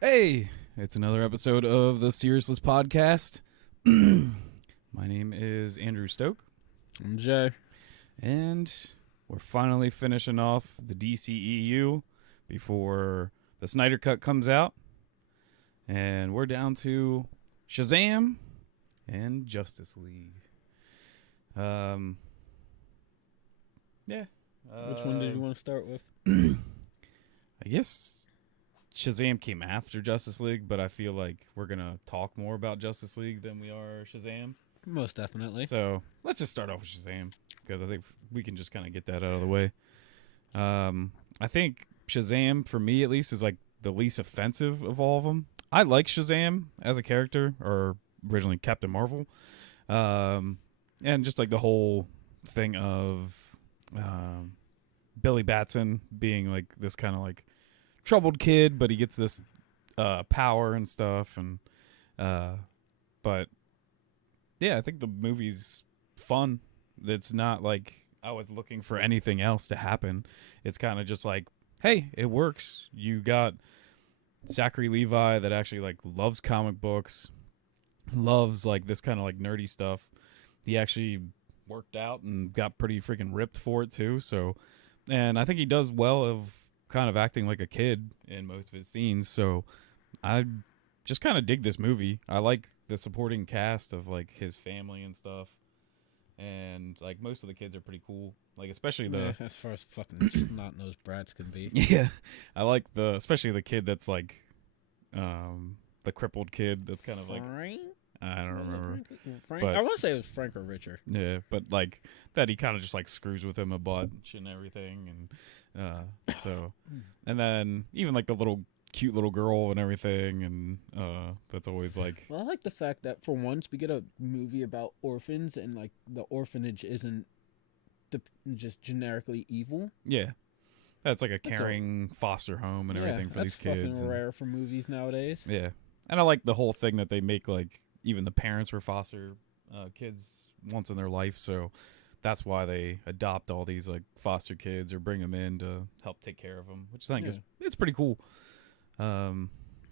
Hey, it's another episode of the Seriousless Podcast. My name is Andrew Stoke. I'm Jay. And we're finally finishing off the DCEU before the Snyder Cut comes out. And we're down to Shazam and Justice League. Yeah. Which one did you want to start with? I guess Shazam came after Justice League, but I feel like we're going to talk more about Justice League than we are Shazam. Most definitely. So let's just start off with Shazam, because I think we can just kind of get that out of the way. I think Shazam, for me at least, is like the least offensive of all of them. I like Shazam as a character, or originally Captain Marvel. And just like the whole thing of Billy Batson being like this kind of like troubled kid, but he gets this power and stuff, and but yeah, I think the movie's fun. It's not like I was looking for anything else to happen. It's kind of just like, hey, it works. You got Zachary Levi that actually like loves comic books, loves like this kind of like nerdy stuff. He actually worked out and got pretty freaking ripped for it too. So, and I think he does well of kind of acting like a kid in most of his scenes. So I just kind of dig this movie. I like the supporting cast of like his family and stuff, and like most of the kids are pretty cool, like especially the as far as fucking snot-nosed brats can be. Yeah, I like especially the kid that's like the crippled kid that's kind of like Frank? I don't remember. Frank? But I want to say it was Frank or Richard. Yeah, but like that he kind of just like screws with him a bunch and everything, and so, and then even like the little cute little girl and everything, and that's always like. Well, I like the fact that for once we get a movie about orphans, and like the orphanage isn't just generically evil. Yeah, that's like a caring foster home and everything for these kids. That's fucking rare for movies nowadays. Yeah, and I like the whole thing that they make like even the parents were foster kids once in their life, so that's why they adopt all these like foster kids or bring them in to help take care of them, which I think is it's pretty cool. But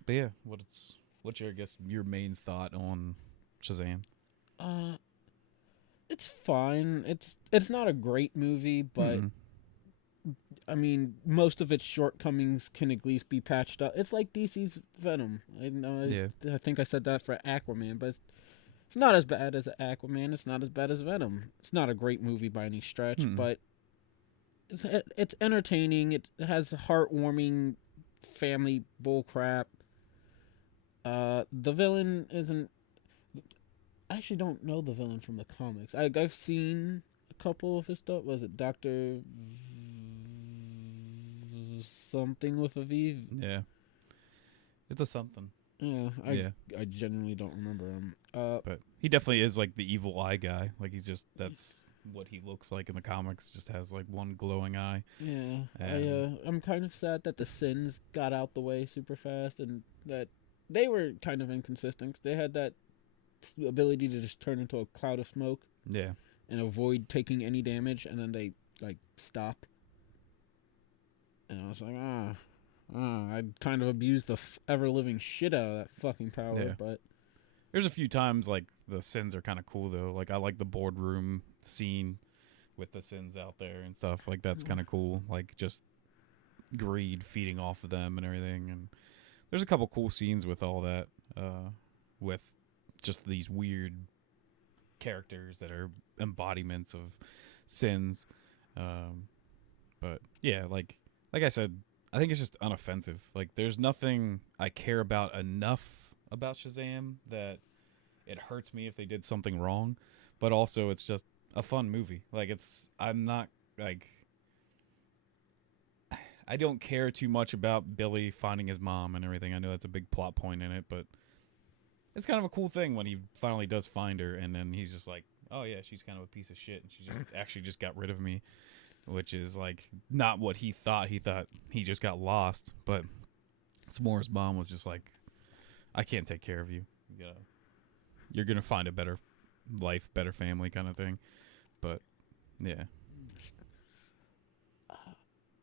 yeah, what's your, I guess, your main thought on Shazam? It's fine. It's not a great movie, but I mean, most of its shortcomings can at least be patched up. It's like DC's Venom. I think I said that for Aquaman, but it's not as bad as Aquaman. It's not as bad as Venom. It's not a great movie by any stretch, but it's entertaining. It has heartwarming family bullcrap. The villain isn't. I actually don't know the villain from the comics. I've seen a couple of his stuff. Was it Dr. something with a V? Yeah. It's a something. Yeah, I genuinely don't remember him. But he definitely is like the evil eye guy. Like that's what he looks like in the comics. Just has like one glowing eye. Yeah, I'm kind of sad that the Sins got out the way super fast, and that they were kind of inconsistent. 'Cause they had that ability to just turn into a cloud of smoke. Yeah. And avoid taking any damage, and then they like stop. And I was like, I'd kind of abused the ever-living shit out of that fucking power, but there's a few times like the Sins are kind of cool though. Like I like the boardroom scene with the Sins out there and stuff. Like that's kind of cool. Like just greed feeding off of them and everything. And there's a couple cool scenes with all that, with just these weird characters that are embodiments of sins. But yeah, like I said, I think it's just unoffensive. Like there's nothing I care about enough about Shazam that it hurts me if they did something wrong, but also it's just a fun movie. Like I'm not like, I don't care too much about Billy finding his mom and everything. I know that's a big plot point in it, but it's kind of a cool thing when he finally does find her, and then he's just like, oh yeah, she's kind of a piece of shit, and she just actually just got rid of me, which is like not what he thought. He thought he just got lost, but it's more his mom was just like, I can't take care of you. You're gonna find a better life, better family, kind of thing. But yeah.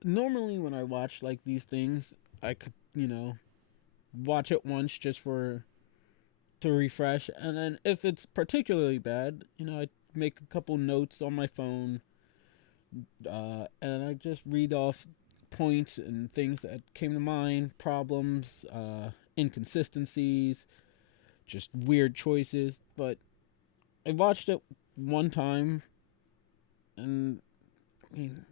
Normally, when I watch like these things, I could, watch it once just to refresh, and then if it's particularly bad, I make a couple notes on my phone, and I just read off points and things that came to mind, problems, inconsistencies, just weird choices. But I watched it one time, and I mean,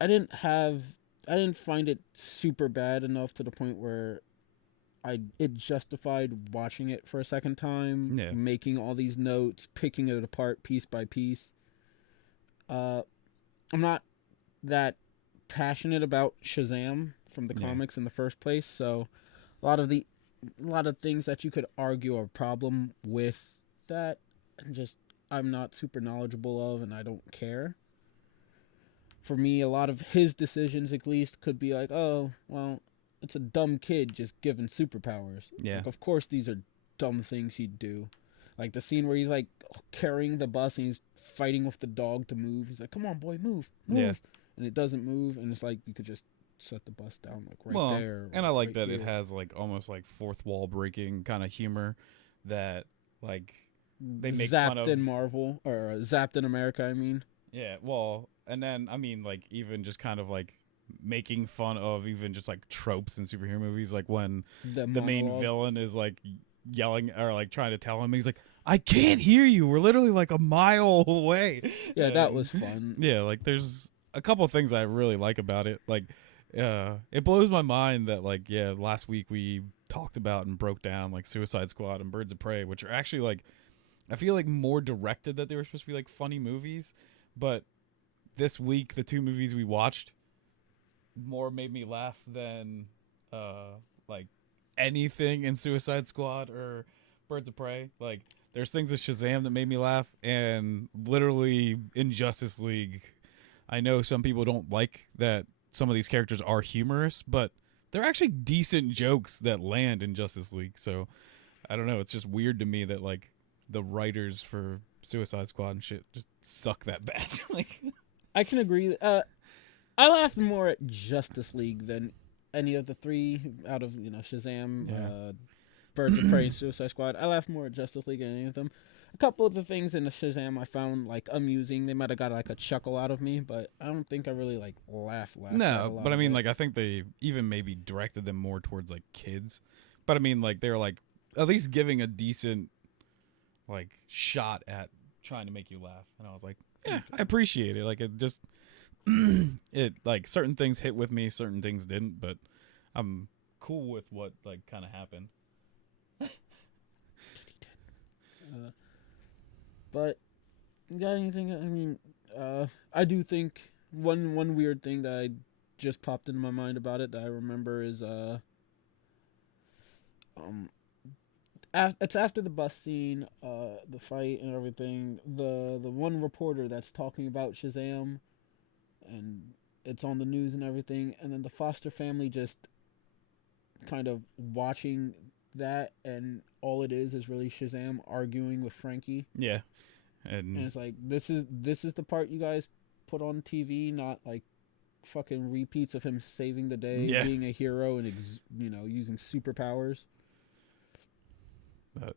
I didn't find it super bad enough to the point where it justified watching it for a second time, making all these notes, picking it apart piece by piece. I'm not that passionate about Shazam from the comics in the first place, so a lot of things that you could argue are a problem with that, I'm not super knowledgeable of, and I don't care. For me, a lot of his decisions, at least, could be like, oh, well, it's a dumb kid just given superpowers. Yeah. Like, of course these are dumb things he'd do. Like the scene where he's like carrying the bus and he's fighting with the dog to move. He's like, come on, boy, move. Yeah. And it doesn't move, and it's like you could just set the bus down like right there. And I like that here. It has like almost like fourth wall breaking kind of humor that like they make Zapped fun of in Marvel, or Zapped in America, I mean. Yeah, well, and then I mean like even just kind of like making fun of even just like tropes in superhero movies, like when the main villain is like yelling or like trying to tell him, he's like, I can't hear you, we're literally like a mile away. Yeah, that was fun. Yeah, like there's a couple things I really like about it. Like it blows my mind that like last week we talked about and broke down like Suicide Squad and Birds of Prey, which are actually like I feel like more directed, that they were supposed to be like funny movies, but this week the two movies we watched more made me laugh than like anything in Suicide Squad or Birds of Prey. Like there's things in Shazam that made me laugh, and literally in Justice League, I know some people don't like that some of these characters are humorous, but they're actually decent jokes that land in Justice League. So I don't know, it's just weird to me that like the writers for Suicide Squad and shit just suck that bad. Like I can agree. I laughed more at Justice League than any of the three out of Shazam, Birds of Prey, and Suicide Squad. I laughed more at Justice League than any of them. A couple of the things in the Shazam I found like amusing. They might have got like a chuckle out of me, but I don't think I really like laughed. No, but I mean like I think they even maybe directed them more towards like kids. But I mean like they're like at least giving a decent like shot at trying to make you laugh, and I was like, yeah, I appreciate it. Like it just it like certain things hit with me, certain things didn't, but I'm cool with what like kind of happened. But you got anything? I mean, I do think one weird thing that I just popped into my mind about it that I remember is it's after the bus scene, the fight and everything. The one reporter that's talking about Shazam, and it's on the news and everything, and then the Foster family just kind of watching that, and all it is really Shazam arguing with Frankie. Yeah, and it's like this is the part you guys put on TV, not like fucking repeats of him saving the day, being a hero, and using superpowers.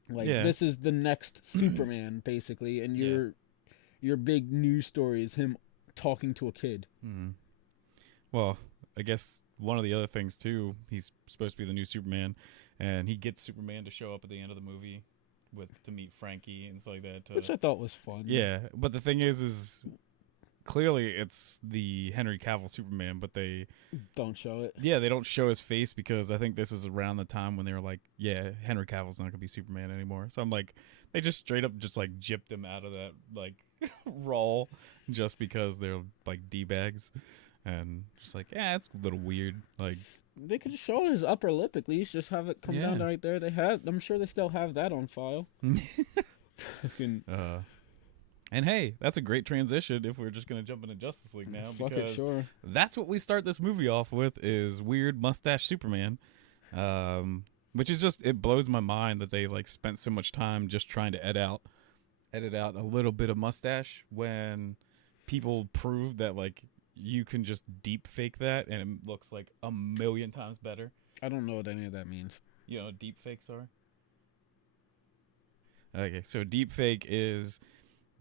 This is the next Superman basically, and your big news story is him talking to a kid. Mm-hmm. Well, I guess one of the other things too, he's supposed to be the new Superman, and he gets Superman to show up at the end of the movie to meet Frankie and stuff like that. Which I thought was fun. Yeah, but the thing is clearly it's the Henry Cavill Superman, but they don't show it. Yeah, they don't show his face because I think this is around the time when they were like, yeah, Henry Cavill's not gonna be Superman anymore. So I'm like, they just straight up just like gypped him out of that like role just because they're like D-bags, and just like, it's a little weird. Like They could show his upper lip at least. Just have it come down right there. I'm sure they still have that on file. Fucking. And hey, that's a great transition if we're just gonna jump into Justice League now, because sure. That's what we start this movie off with, is weird mustache Superman, which is just, it blows my mind that they like spent so much time just trying to edit out a little bit of mustache when people proved that like you can just deep fake that and it looks like a million times better. I don't know what any of that means. You know what deep fakes are? Okay, so deep fake is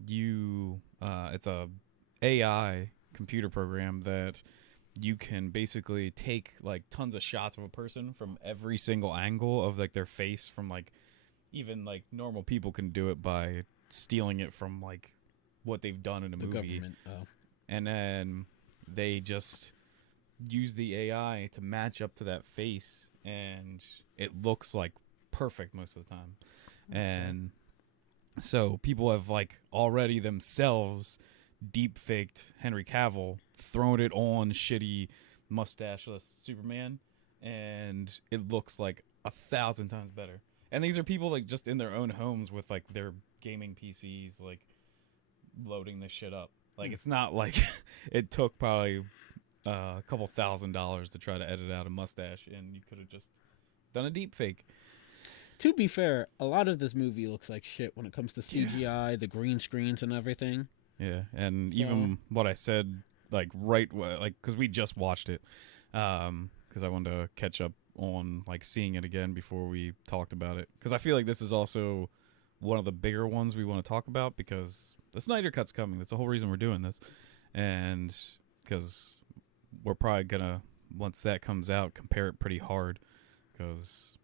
it's a AI computer program that you can basically take like tons of shots of a person from every single angle of like their face, from like even like normal people can do it by stealing it from like what they've done in a movie. Government. Oh. And then they just use the AI to match up to that face, and it looks like perfect most of the time. Okay. And so people have like already themselves deep faked Henry Cavill, thrown it on shitty mustacheless Superman, and it looks like 1,000 times better. And these are people like just in their own homes with like their gaming PCs, like loading this shit up. Like it's not like it took probably a couple $1,000s to try to edit out a mustache, and you could have just done a deep fake. To be fair, a lot of this movie looks like shit when it comes to CGI, the green screens and everything. Yeah, and so, even what I said, like because we just watched it, because I wanted to catch up on like seeing it again before we talked about it, because I feel like this is also one of the bigger ones we want to talk about, because the Snyder Cut's coming. That's the whole reason we're doing this, and because we're probably gonna, once that comes out, compare it pretty hard, because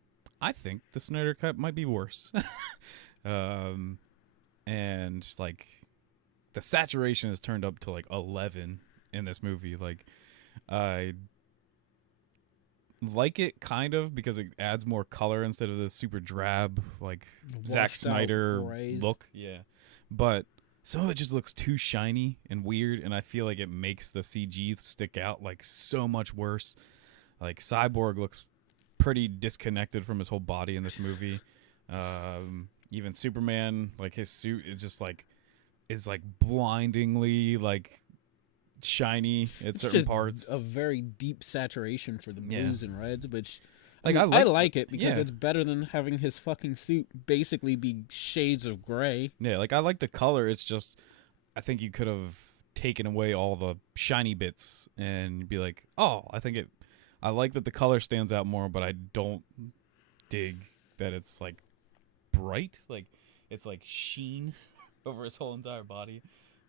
I think the Snyder Cut might be worse. And like the saturation is turned up to like 11 in this movie. Like I like it kind of because it adds more color instead of this super drab like Zack Snyder look. Yeah. But some of it just looks too shiny and weird, and I feel like it makes the CG stick out like so much worse. Like Cyborg looks pretty disconnected from his whole body in this movie. Even Superman, like his suit is just like blindingly like shiny at certain parts. A very deep saturation for the blues and reds, which like I like it because it's better than having his fucking suit basically be shades of gray. Yeah, like I like the color. It's just I think you could have taken away all the shiny bits and be like, oh, I like that the color stands out more, but I don't dig that it's like bright. Like it's like sheen over his whole entire body.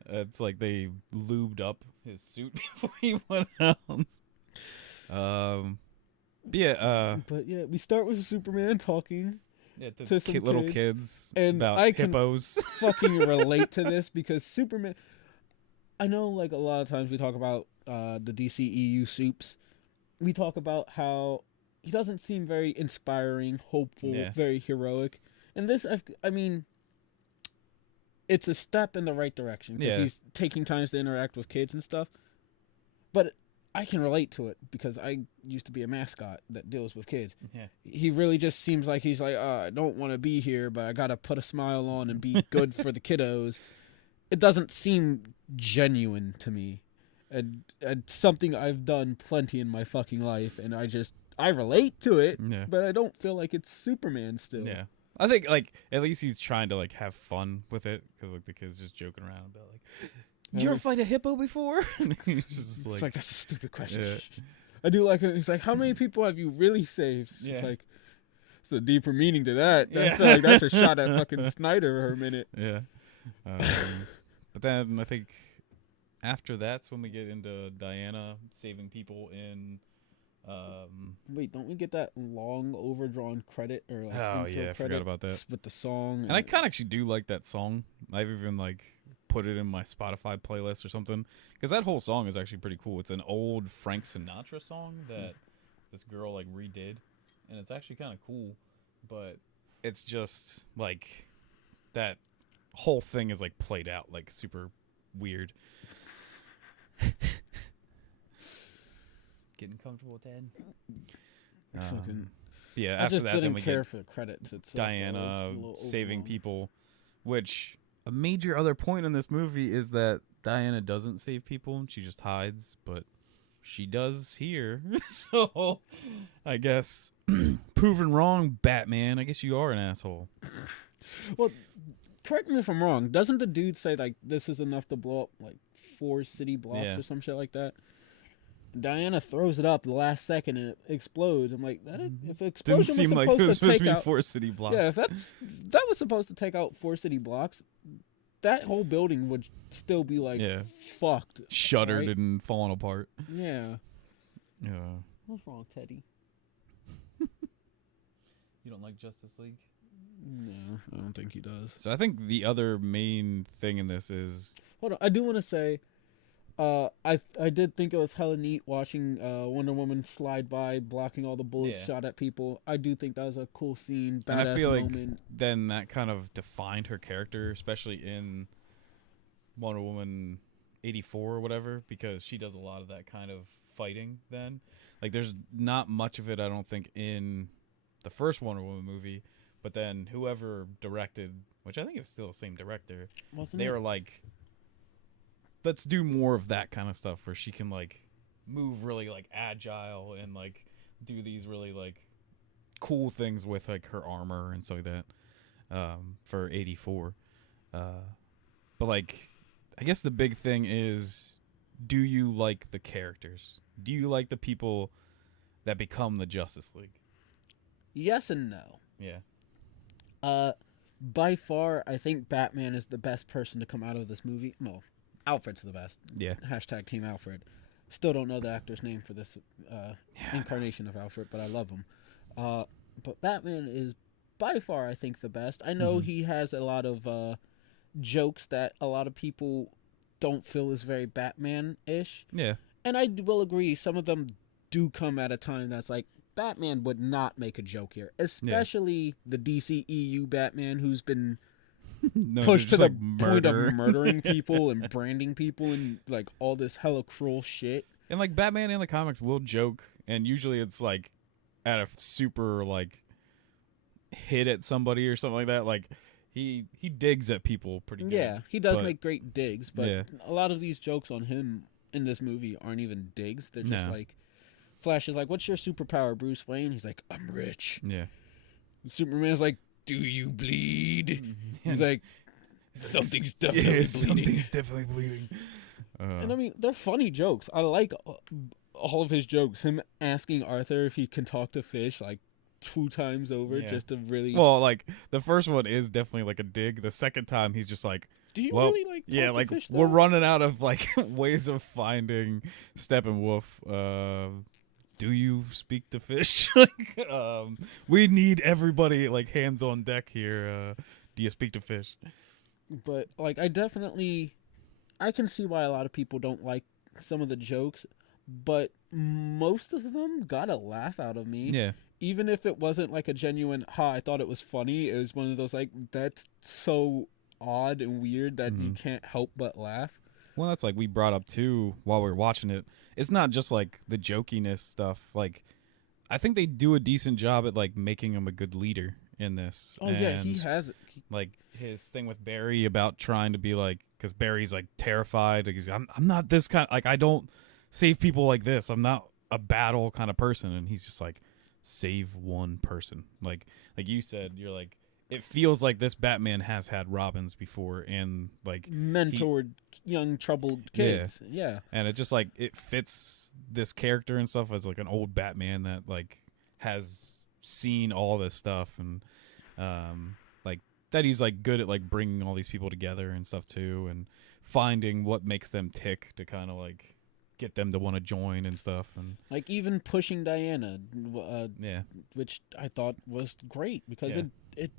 It's like they lubed up his suit before he went out. But yeah, we start with Superman talking to some little kids and about I hippos. Can fucking relate to this because Superman. I know, like a lot of times we talk about the DCEU soups. We talk about how he doesn't seem very inspiring, hopeful, very heroic. And this, I mean, it's a step in the right direction because he's taking times to interact with kids and stuff. But I can relate to it because I used to be a mascot that deals with kids. Yeah. He really just seems like he's like, I don't want to be here, but I got to put a smile on and be good for the kiddos. It doesn't seem genuine to me. And something I've done plenty in my fucking life, and I relate to it, but I don't feel like it's Superman still. Yeah. I think, like, at least he's trying to, like, have fun with it, because, like, the kid's just joking around about, like, did you ever fight a hippo before? He's just it's like, that's a stupid question. Yeah. I do like it. He's like, how many people have you really saved? It's like, it's a deeper meaning to that. That's a shot at fucking Snyder for a minute. Yeah. But then I think after that's when we get into Diana saving people in... Wait, don't we get that long overdrawn credit or like I forgot about that with the song? And I kind of actually do like that song. I've even like put it in my Spotify playlist or something because that whole song is actually pretty cool. It's an old Frank Sinatra song that this girl like redid, and it's actually kind of cool. But it's just like that whole thing is like played out like super weird. getting comfortable with that. Yeah, after I just that, didn't then we care get for the credits. It's Diana saving people, which a major other point in this movie is that Diana doesn't save people and she just hides, but she does here. So I guess proven wrong, Batman. I guess you are an asshole. Well, correct me if I'm wrong. Doesn't the dude say like this is enough to blow up like 4 city blocks or some shit like that? Diana throws it up the last second and it explodes. I'm like, if an explosion Didn't seem was like it was supposed supposed to to take be out 4 city blocks. Yeah, if that was supposed to take out 4 city blocks, that whole building would still be like fucked, shuttered and falling apart. Yeah. Yeah. What's wrong, Teddy? You don't like Justice League? No, I don't think he does. So I think the other main thing in this is... Hold on, I do want to say, I did think it was hella neat watching Wonder Woman slide by, blocking all the bullets shot at people. I do think that was a cool scene, badass and I feel moment. like then that kind of defined her character, especially in Wonder Woman 84 or whatever, because she does a lot of that kind of fighting then. Like, there's not much of it, I don't think, in the first Wonder Woman movie, but then whoever directed, which I think it was still the same director, they were like, let's do more of that kind of stuff where she can like move really like agile and like do these really like cool things with like her armor and stuff like that for 84. But like, I guess the big thing is, do you like the characters? Do you like the people that become the Justice League? Yes and no. Yeah. By far, I think Batman is the best person to come out of this movie. No, Alfred's the best. Yeah. Hashtag Team Alfred. Still don't know the actor's name for this incarnation of Alfred, but I love him. But Batman is by far, I think, the best. I know he has a lot of jokes that a lot of people don't feel is very Batman-ish. Yeah. And I will agree, some of them do come at a time that's like, Batman would not make a joke here. Especially the DCEU Batman, who's been pushed to the point of murdering people and branding people and like all this hella cruel shit. And like Batman in the comics will joke, and usually it's like at a super like hit at somebody or something like that. Like he digs at people pretty good. Yeah, he does make great digs, but a lot of these jokes on him in this movie aren't even digs. They're just like, Flash is like, what's your superpower, Bruce Wayne? He's like, I'm rich. Yeah. Superman's like, do you bleed? He's like, something's definitely bleeding. Something's definitely bleeding. And I mean, they're funny jokes. I like all of his jokes. Him asking Arthur if he can talk to fish like 2 times over just to really... Well, like, the first one is definitely like a dig. The second time, he's just like, do you really like talk to fish, though? We're running out of like ways of finding Steppenwolf. Do you speak to fish? Like, we need everybody like hands on deck here. Do you speak to fish? But like, I can see why a lot of people don't like some of the jokes, but most of them got a laugh out of me. Yeah. Even if it wasn't like a genuine, I thought it was funny. It was one of those like, that's so odd and weird that you can't help but laugh. Well, that's like we brought up too while we were watching it. It's not just like the jokiness stuff. Like, I think they do a decent job at like making him a good leader in this. Oh, yeah, he has it. Like his thing with Barry about trying to be like, because Barry's like terrified. Like, I'm not this kind. Like, I don't save people like this. I'm not a battle kind of person. And he's just like, save one person. Like you said, you're like, it feels like this Batman has had Robins before and like mentored young troubled kids. Yeah. And it just like it fits this character and stuff as like an old Batman that like has seen all this stuff and like that he's like good at like bringing all these people together and stuff too and finding what makes them tick to kind of like get them to want to join and stuff and like even pushing Diana which I thought was great because it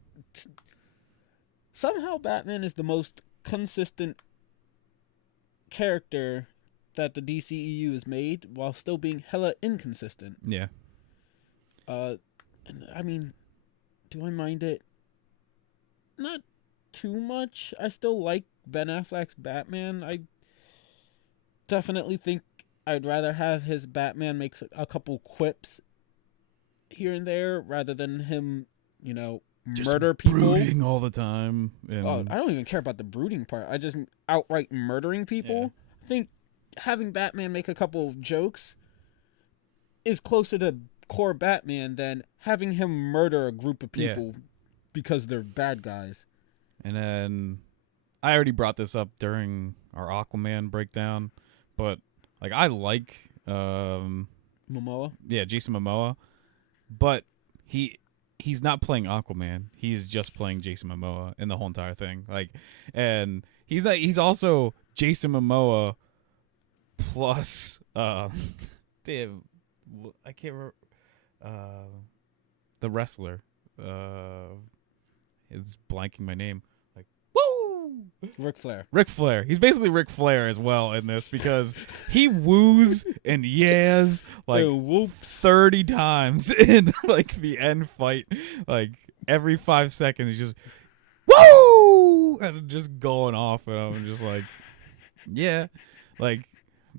somehow Batman is the most consistent character that the DCEU has made while still being hella inconsistent. Yeah. And I mean, do I mind it? Not too much. I still like Ben Affleck's Batman. I definitely think I'd rather have his Batman make a couple quips here and there rather than him, just murder people. Brooding all the time. Oh, I don't even care about the brooding part. I just outright murdering people. Yeah. I think having Batman make a couple of jokes is closer to core Batman than having him murder a group of people because they're bad guys. And then I already brought this up during our Aquaman breakdown, but like I like Momoa. Yeah, Jason Momoa, but he's not playing Aquaman. He's just playing Jason Momoa in the whole entire thing. Like, and he's also Jason Momoa plus damn, I can't remember the wrestler. It's blanking my name. Like, woo! Ric Flair. Ric Flair. He's basically Ric Flair as well in this because he woos and yas like 30 times in like the end fight. Like every 5 seconds, he's just woo and just going off, and I'm just like, yeah, like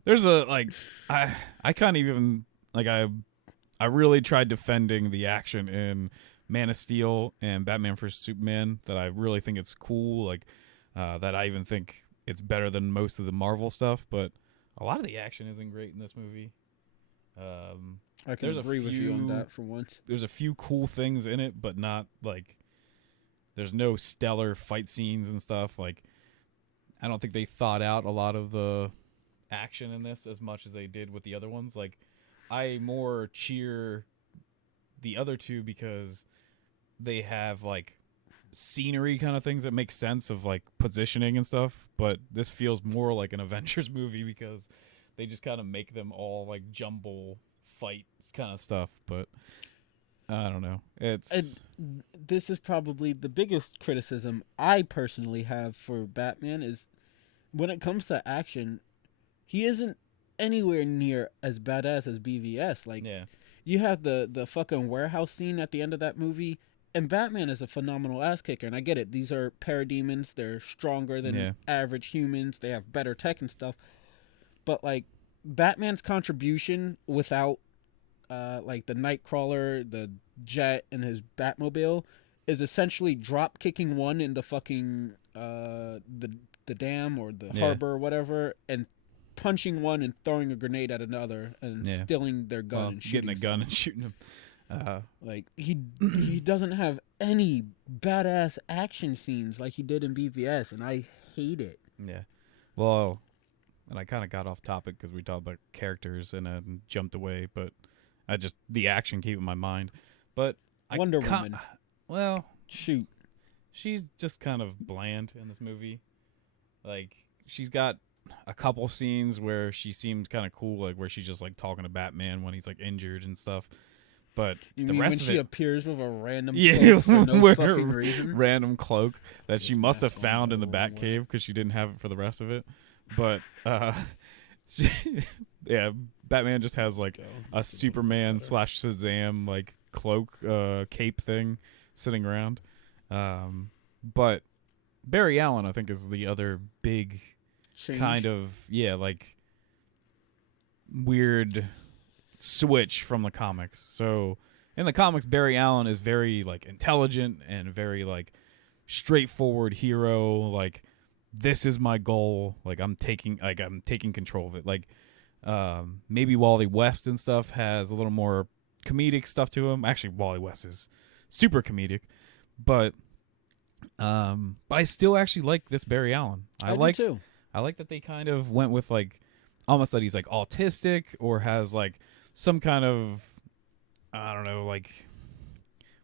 there's a like I can't even like I really tried defending the action in Man of Steel and Batman vs Superman, that I really think it's cool, like that I even think it's better than most of the Marvel stuff, but a lot of the action isn't great in this movie. I can agree with you on that for once. There's a few cool things in it, but not like there's no stellar fight scenes and stuff. Like I don't think they thought out a lot of the action in this as much as they did with the other ones. Like I more cheer the other two because they have like scenery kind of things that make sense of like positioning and stuff, but this feels more like an Avengers movie because they just kind of make them all like jumble fight kind of stuff. But I don't know, this is probably the biggest criticism I personally have for Batman is when it comes to action, he isn't anywhere near as badass as BVS. Like, you have the fucking warehouse scene at the end of that movie, and Batman is a phenomenal ass kicker. And I get it; these are parademons; they're stronger than average humans. They have better tech and stuff. But like, Batman's contribution without like the Nightcrawler, the Jet, and his Batmobile is essentially drop kicking one in the fucking the dam or the harbor or whatever, and punching one and throwing a grenade at another and stealing their gun and shooting getting a gun and shooting him. Like he doesn't have any badass action scenes like he did in BVS, and I hate it. Yeah, well, and I kind of got off topic because we talked about characters and jumped away, but the action came in my mind. But Wonder Woman. Well, shoot, she's just kind of bland in this movie. Like she's got a couple scenes where she seemed kind of cool, like where she's just like talking to Batman when he's like injured and stuff. But you the mean rest when of she it, appears with a random cloak for no fucking reason? Random cloak that she must have found in the Batcave because she didn't have it for the rest of it. But yeah, Batman just has like a Superman / Shazam like cloak cape thing sitting around. But Barry Allen, I think, is the other big kind of like weird switch from the comics. So in the comics, Barry Allen is very like intelligent and very like straightforward hero. Like, this is my goal. Like I'm taking control of it. Like maybe Wally West and stuff has a little more comedic stuff to him. Actually, Wally West is super comedic, but I still actually like this Barry Allen. I do too. I like that they kind of went with like almost that he's like autistic or has like some kind of, I don't know, like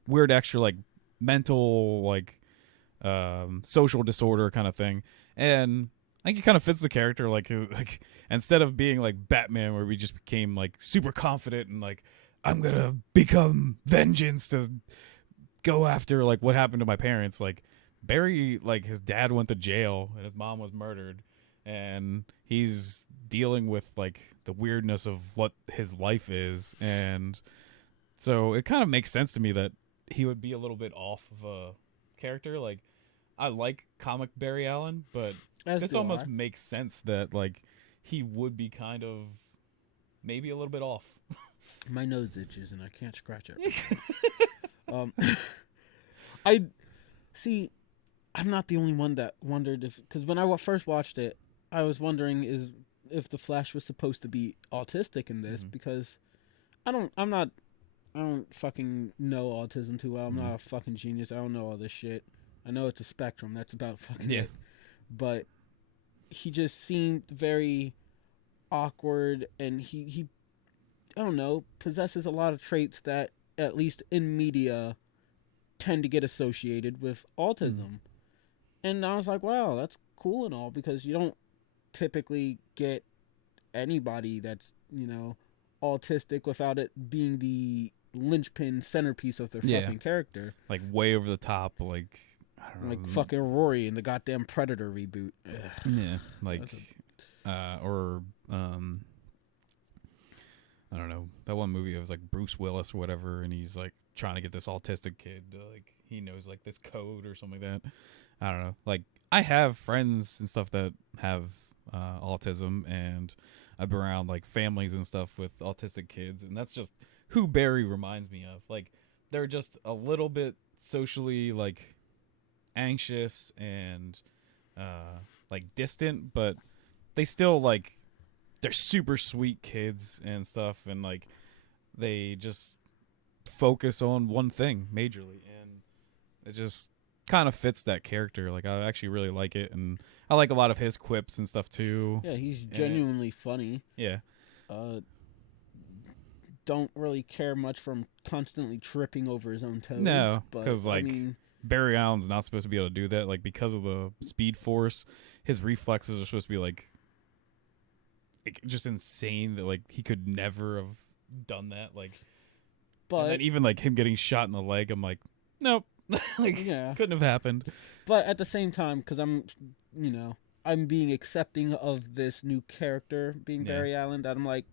weird extra like mental like social disorder kind of thing. And I think it kind of fits the character. Like instead of being like Batman where we just became like super confident and like I'm gonna become vengeance to go after like what happened to my parents. Like Barry, like his dad went to jail and his mom was murdered, and he's dealing with like the weirdness of what his life is. And so it kind of makes sense to me that he would be a little bit off of a character. Like I like comic Barry Allen, but this almost makes sense that like he would be kind of maybe a little bit off. My nose itches and I can't scratch it. I see. I'm not the only one that wondered because when I first watched it, I was wondering if the Flash was supposed to be autistic in this because I don't fucking know autism too well. I'm not a fucking genius. I don't know all this shit. I know it's a spectrum. That's about fucking it. But he just seemed very awkward, and he I don't know, possesses a lot of traits that, at least in media, tend to get associated with autism. And I was like, wow, that's cool and all, because you don't typically get anybody that's, autistic without it being the linchpin centerpiece of their fucking character. Like way over the top, like I don't know, like fucking Rory in the goddamn Predator reboot. Ugh. Yeah, like or I don't know, that one movie, it was like Bruce Willis or whatever, and he's like trying to get this autistic kid to, like, he knows like this code or something like that. I don't know. Like, I have friends and stuff that have autism, and I've been around like families and stuff with autistic kids, and that's just who Barry reminds me of. Like, they're just a little bit socially like anxious and like distant, but they still like, they're super sweet kids and stuff, and like they just focus on one thing majorly, and it just kind of fits that character. Like, I actually really like it, and I like a lot of his quips and stuff too. Yeah, he's genuinely funny. Yeah. Don't really care much for him constantly tripping over his own toes. No, because like, Barry Allen's not supposed to be able to do that. Like, because of the Speed Force, his reflexes are supposed to be like just insane, that like he could never have done that. Like, but and then even like him getting shot in the leg, I'm like, nope. Like, couldn't have happened. But at the same time, because I'm being accepting of this new character being Barry Allen, that I'm like,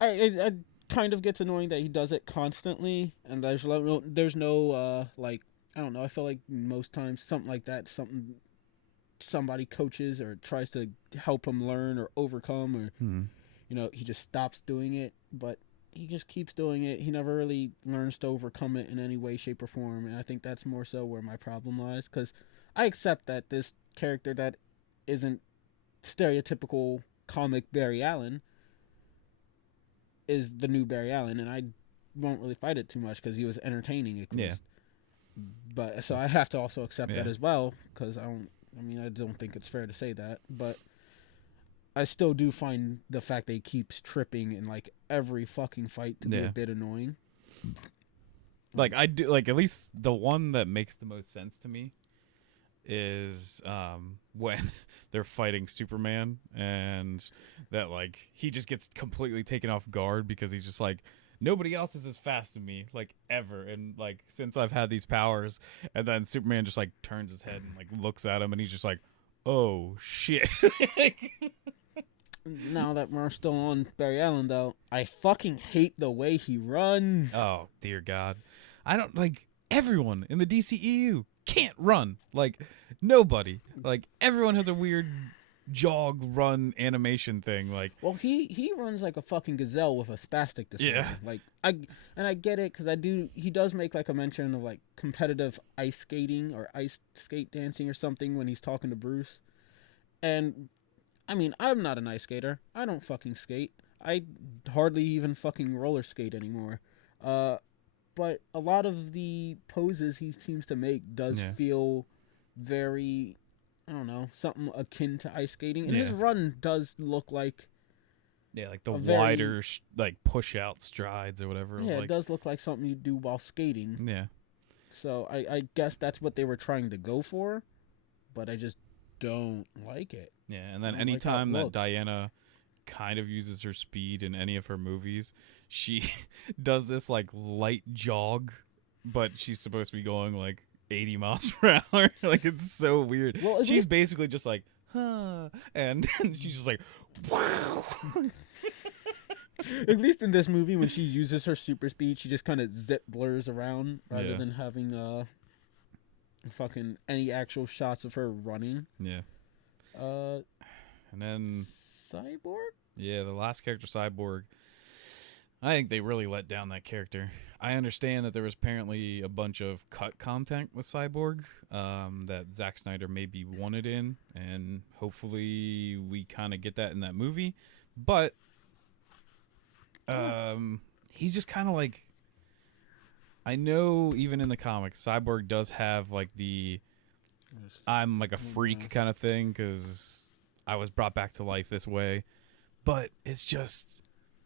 it kind of gets annoying that he does it constantly, and there's no like, I don't know, I feel like most times something like that, somebody coaches or tries to help him learn or overcome, or he just stops doing it, but he just keeps doing it. He never really learns to overcome it in any way, shape, or form, and I think that's more so where my problem lies, because I accept that this character that isn't stereotypical comic Barry Allen is the new Barry Allen, and I won't really fight it too much because he was entertaining at least. But so I have to also accept that as well, because I don't think it's fair to say that, but I still do find the fact that he keeps tripping in like every fucking fight to be a bit annoying. Like, I do, like, at least the one that makes the most sense to me is when they're fighting Superman, and that like he just gets completely taken off guard because he's just like, nobody else is as fast as me, like, ever, and like since I've had these powers, and then Superman just like turns his head and like looks at him, and he's just like, oh shit. Now that we're still on Barry Allen, though, I fucking hate the way he runs. Oh dear God, I don't like, everyone in the DCEU can't run. Like, nobody. Like, everyone has a weird jog run animation thing. Like, well, he runs like a fucking gazelle with a spastic disorder. Yeah. Like, I get it, because he does make like a mention of like competitive ice skating or ice skate dancing or something when he's talking to Bruce. And I mean, I'm not an ice skater. I don't fucking skate. I hardly even fucking roller skate anymore. But a lot of the poses he seems to make does feel very, I don't know, something akin to ice skating. And his run does look like, like the wider like push out strides or whatever. Yeah, like, it does look like something you do while skating. Yeah. So I guess that's what they were trying to go for, but I just don't like it. Yeah, and then anytime that Diana kind of uses her speed in any of her movies, she does this like light jog, but she's supposed to be going like 80 miles per hour. Like, it's so weird. Well, she's basically just like, huh, and she's just like, wow. At least in this movie, when she uses her super speed, she just kind of zip blurs around rather than having fucking any actual shots of her running. Yeah. And then Cyborg? Yeah, the last character, Cyborg, I think they really let down that character. I understand that there was apparently a bunch of cut content with Cyborg that Zack Snyder maybe wanted in, and hopefully we kind of get that in that movie. But he's just kind of like, I know even in the comics, Cyborg does have like the I'm like a freak kind of thing because I was brought back to life this way. But it's just,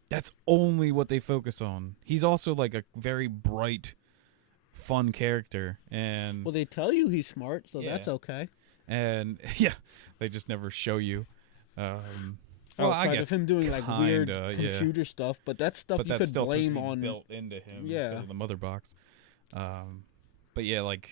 that's only what they focus on. He's also like a very bright, fun character, and well, they tell you he's smart, so that's okay. And yeah, they just never show you. I guess of him doing like weird computer stuff, but that's stuff you could blame on built into him because of the mother box. But yeah, like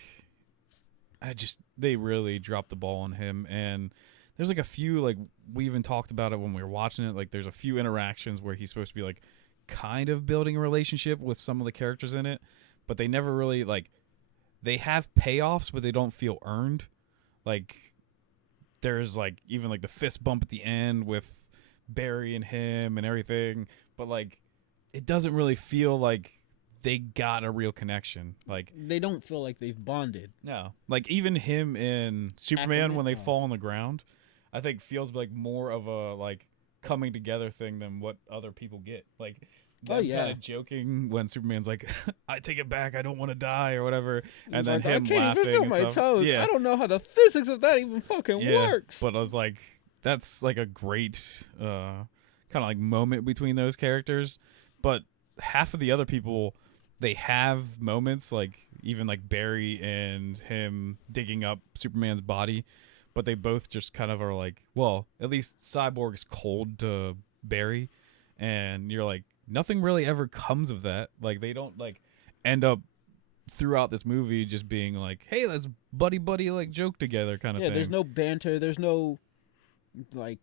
they really dropped the ball on him, and there's like a few, like we even talked about it when we were watching it, like there's a few interactions where he's supposed to be like kind of building a relationship with some of the characters in it, but they never really like, they have payoffs but they don't feel earned. Like there's like even like the fist bump at the end with Barry and him and everything, but like it doesn't really feel like they got a real connection. Like they don't feel like they've bonded. No, like even him and Superman when they fall on the ground, I think feels like more of a like coming together thing than what other people get. Like them kind of joking when Superman's like, "I take it back, I don't want to die" or whatever, and then like, him I can't laughing even feel and my stuff. toes. Yeah. I don't know how the physics of that even fucking works. But I was like, that's like a great kind of like moment between those characters. But half of the other people, they have moments like even like Barry and him digging up Superman's body, but they both just kind of are like, well, at least Cyborg's cold to Barry, and you're like, nothing really ever comes of that. Like they don't like end up throughout this movie just being like, hey, let's buddy like joke together kind of thing. Yeah, there's no banter, there's no like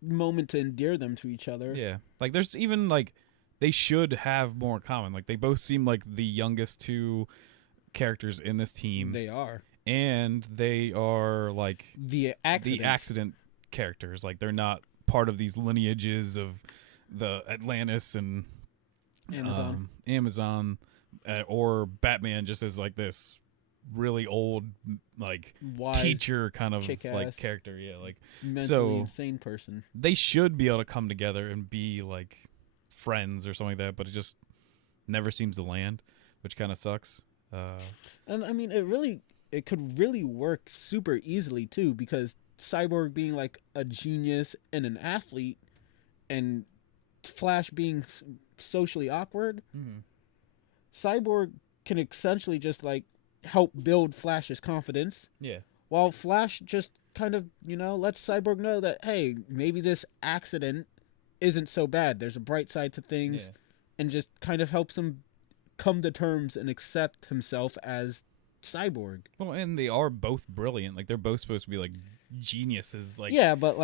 moment to endear them to each other. Yeah, like there's even like, they should have more in common. Like they both seem like the youngest two characters in this team. They are. And they are like the accident characters. Like they're not part of these lineages of the Atlantis and Amazon or Batman just as like this really old like wise teacher kind of chick-ass, like character. Yeah, like mentally insane person. They should be able to come together and be like friends or something like that, but it just never seems to land, which kind of sucks. And I mean, it could really work super easily too, because Cyborg being like a genius and an athlete, and Flash being socially awkward, Cyborg can essentially just like help build Flash's confidence. Yeah. While Flash just kind of, lets Cyborg know that, hey, maybe this accident isn't so bad. There's a bright side to things, and just kind of helps him come to terms and accept himself as Cyborg. Well, and they are both brilliant. Like they're both supposed to be like geniuses. Like but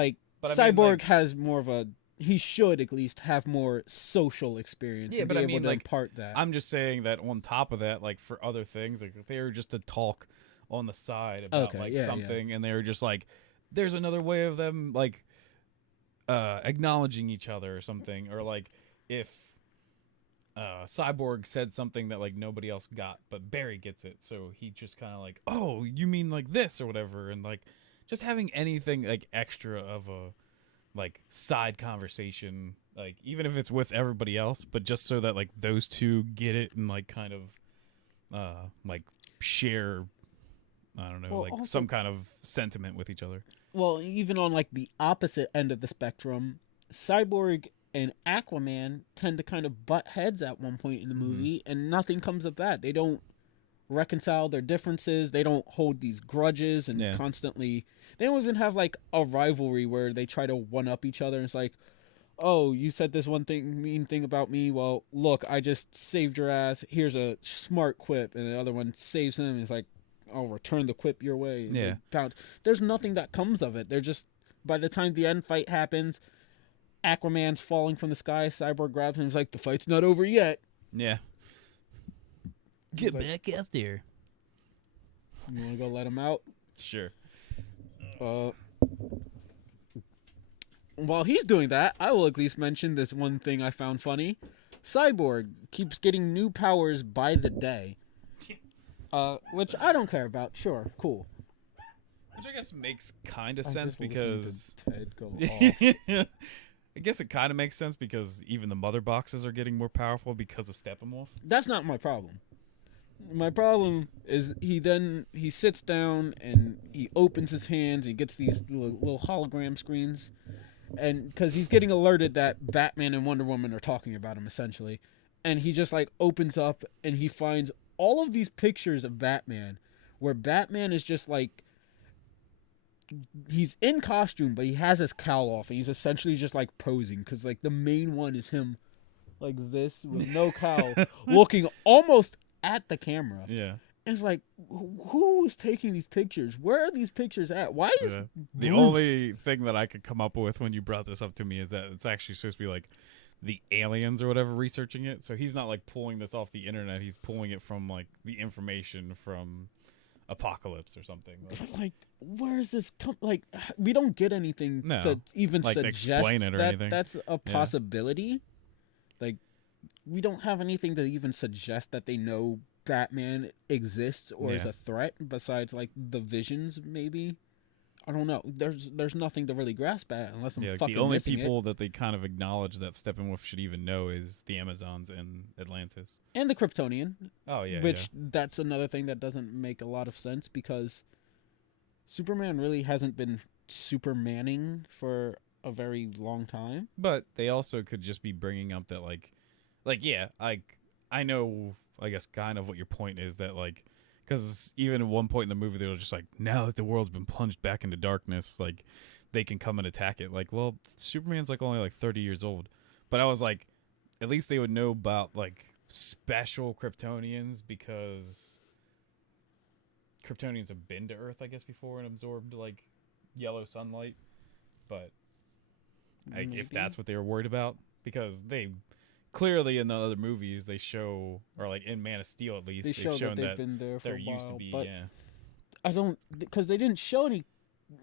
Cyborg has more of a, he should at least have more social experience. Yeah, and but be able to impart that. I'm just saying that on top of that, like for other things, like if they were just to talk on the side about something, and they were just like, there's another way of them like acknowledging each other or something, or like if Cyborg said something that like nobody else got, but Barry gets it, so he just kind of like, oh, you mean like this or whatever, and like just having anything like extra of a like side conversation, like even if it's with everybody else, but just so that like those two get it and like kind of like share, I don't know, like also, some kind of sentiment with each other. Well, even on like the opposite end of the spectrum, Cyborg and Aquaman tend to kind of butt heads at one point in the movie, and nothing comes of that. They don't reconcile their differences. They don't hold these grudges and constantly. They don't even have like a rivalry where they try to one up each other. And it's like, oh, you said this one mean thing about me. Well, look, I just saved your ass. Here's a smart quip, and the other one saves him. And it's like, I'll return the quip your way. And there's nothing that comes of it. They're just, by the time the end fight happens, Aquaman's falling from the sky. Cyborg grabs him. He's like, the fight's not over yet. Yeah. Get back out there. You want to go let him out? Sure. while he's doing that, I will at least mention this one thing I found funny. Cyborg keeps getting new powers by the day. Which I don't care about. Sure, cool. Which I guess makes kind of sense because Ted go off. I guess it kind of makes sense because even the mother boxes are getting more powerful because of Steppenwolf. That's not my problem. My problem is he sits down and he opens his hands. He gets these little hologram screens, and because he's getting alerted that Batman and Wonder Woman are talking about him essentially, and he just like opens up and he finds all of these pictures of Batman, where Batman is just like. He's in costume, but he has his cowl off, and he's essentially just like posing because like the main one is him, like this with no cowl, looking almost at the camera. Yeah, and it's like, who is taking these pictures? Where are these pictures at? Why is the only thing that I could come up with when you brought this up to me is that it's actually supposed to be like the aliens or whatever researching it. So he's not like pulling this off the internet. He's pulling it from like the information from Apocalypse or something. Like where is this like we don't get anything to even like suggest explain it or anything. That's a possibility. Like we don't have anything to even suggest that they know Batman exists or is a threat besides like the visions maybe. I don't know. There's nothing to really grasp at unless I'm fucking the only missing people that they kind of acknowledge that Steppenwolf should even know is the Amazons and Atlantis. And the Kryptonian. Oh, yeah. Which that's another thing that doesn't make a lot of sense because Superman really hasn't been Supermaning for a very long time. But they also could just be bringing up that I know, I guess, kind of what your point is that, like, because even at one point in the movie, they were just like, now that the world's been plunged back into darkness, like, they can come and attack it. Like, well, Superman's, like, only, like, 30 years old. But I was like, at least they would know about, like, special Kryptonians because Kryptonians have been to Earth, I guess, before and absorbed, like, yellow sunlight. But if that's what they were worried about, because they... Clearly, in the other movies, they show, or like in Man of Steel at least, they've shown that been there for a while, used to be, but I don't, because they didn't show any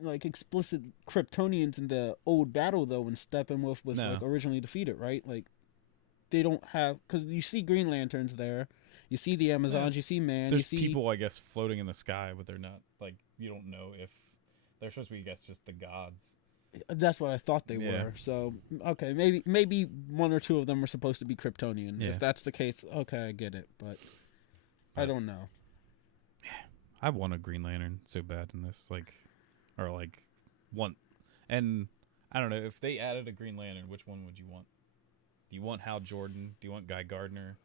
like explicit Kryptonians in the old battle though when Steppenwolf was like originally defeated, right? Like they don't have, because you see Green Lanterns there, you see the Amazons, you see Man, there's you see people I guess floating in the sky, but they're not like you don't know if they're supposed to be, I guess, just the gods. That's what I thought they were. So, okay, maybe one or two of them are supposed to be Kryptonian. If that's the case, okay, I get it. But I don't know. I want a Green Lantern so bad in this, like, or like, one. And I don't know, if they added a Green Lantern, which one would you want? Do you want Hal Jordan? Do you want Guy Gardner?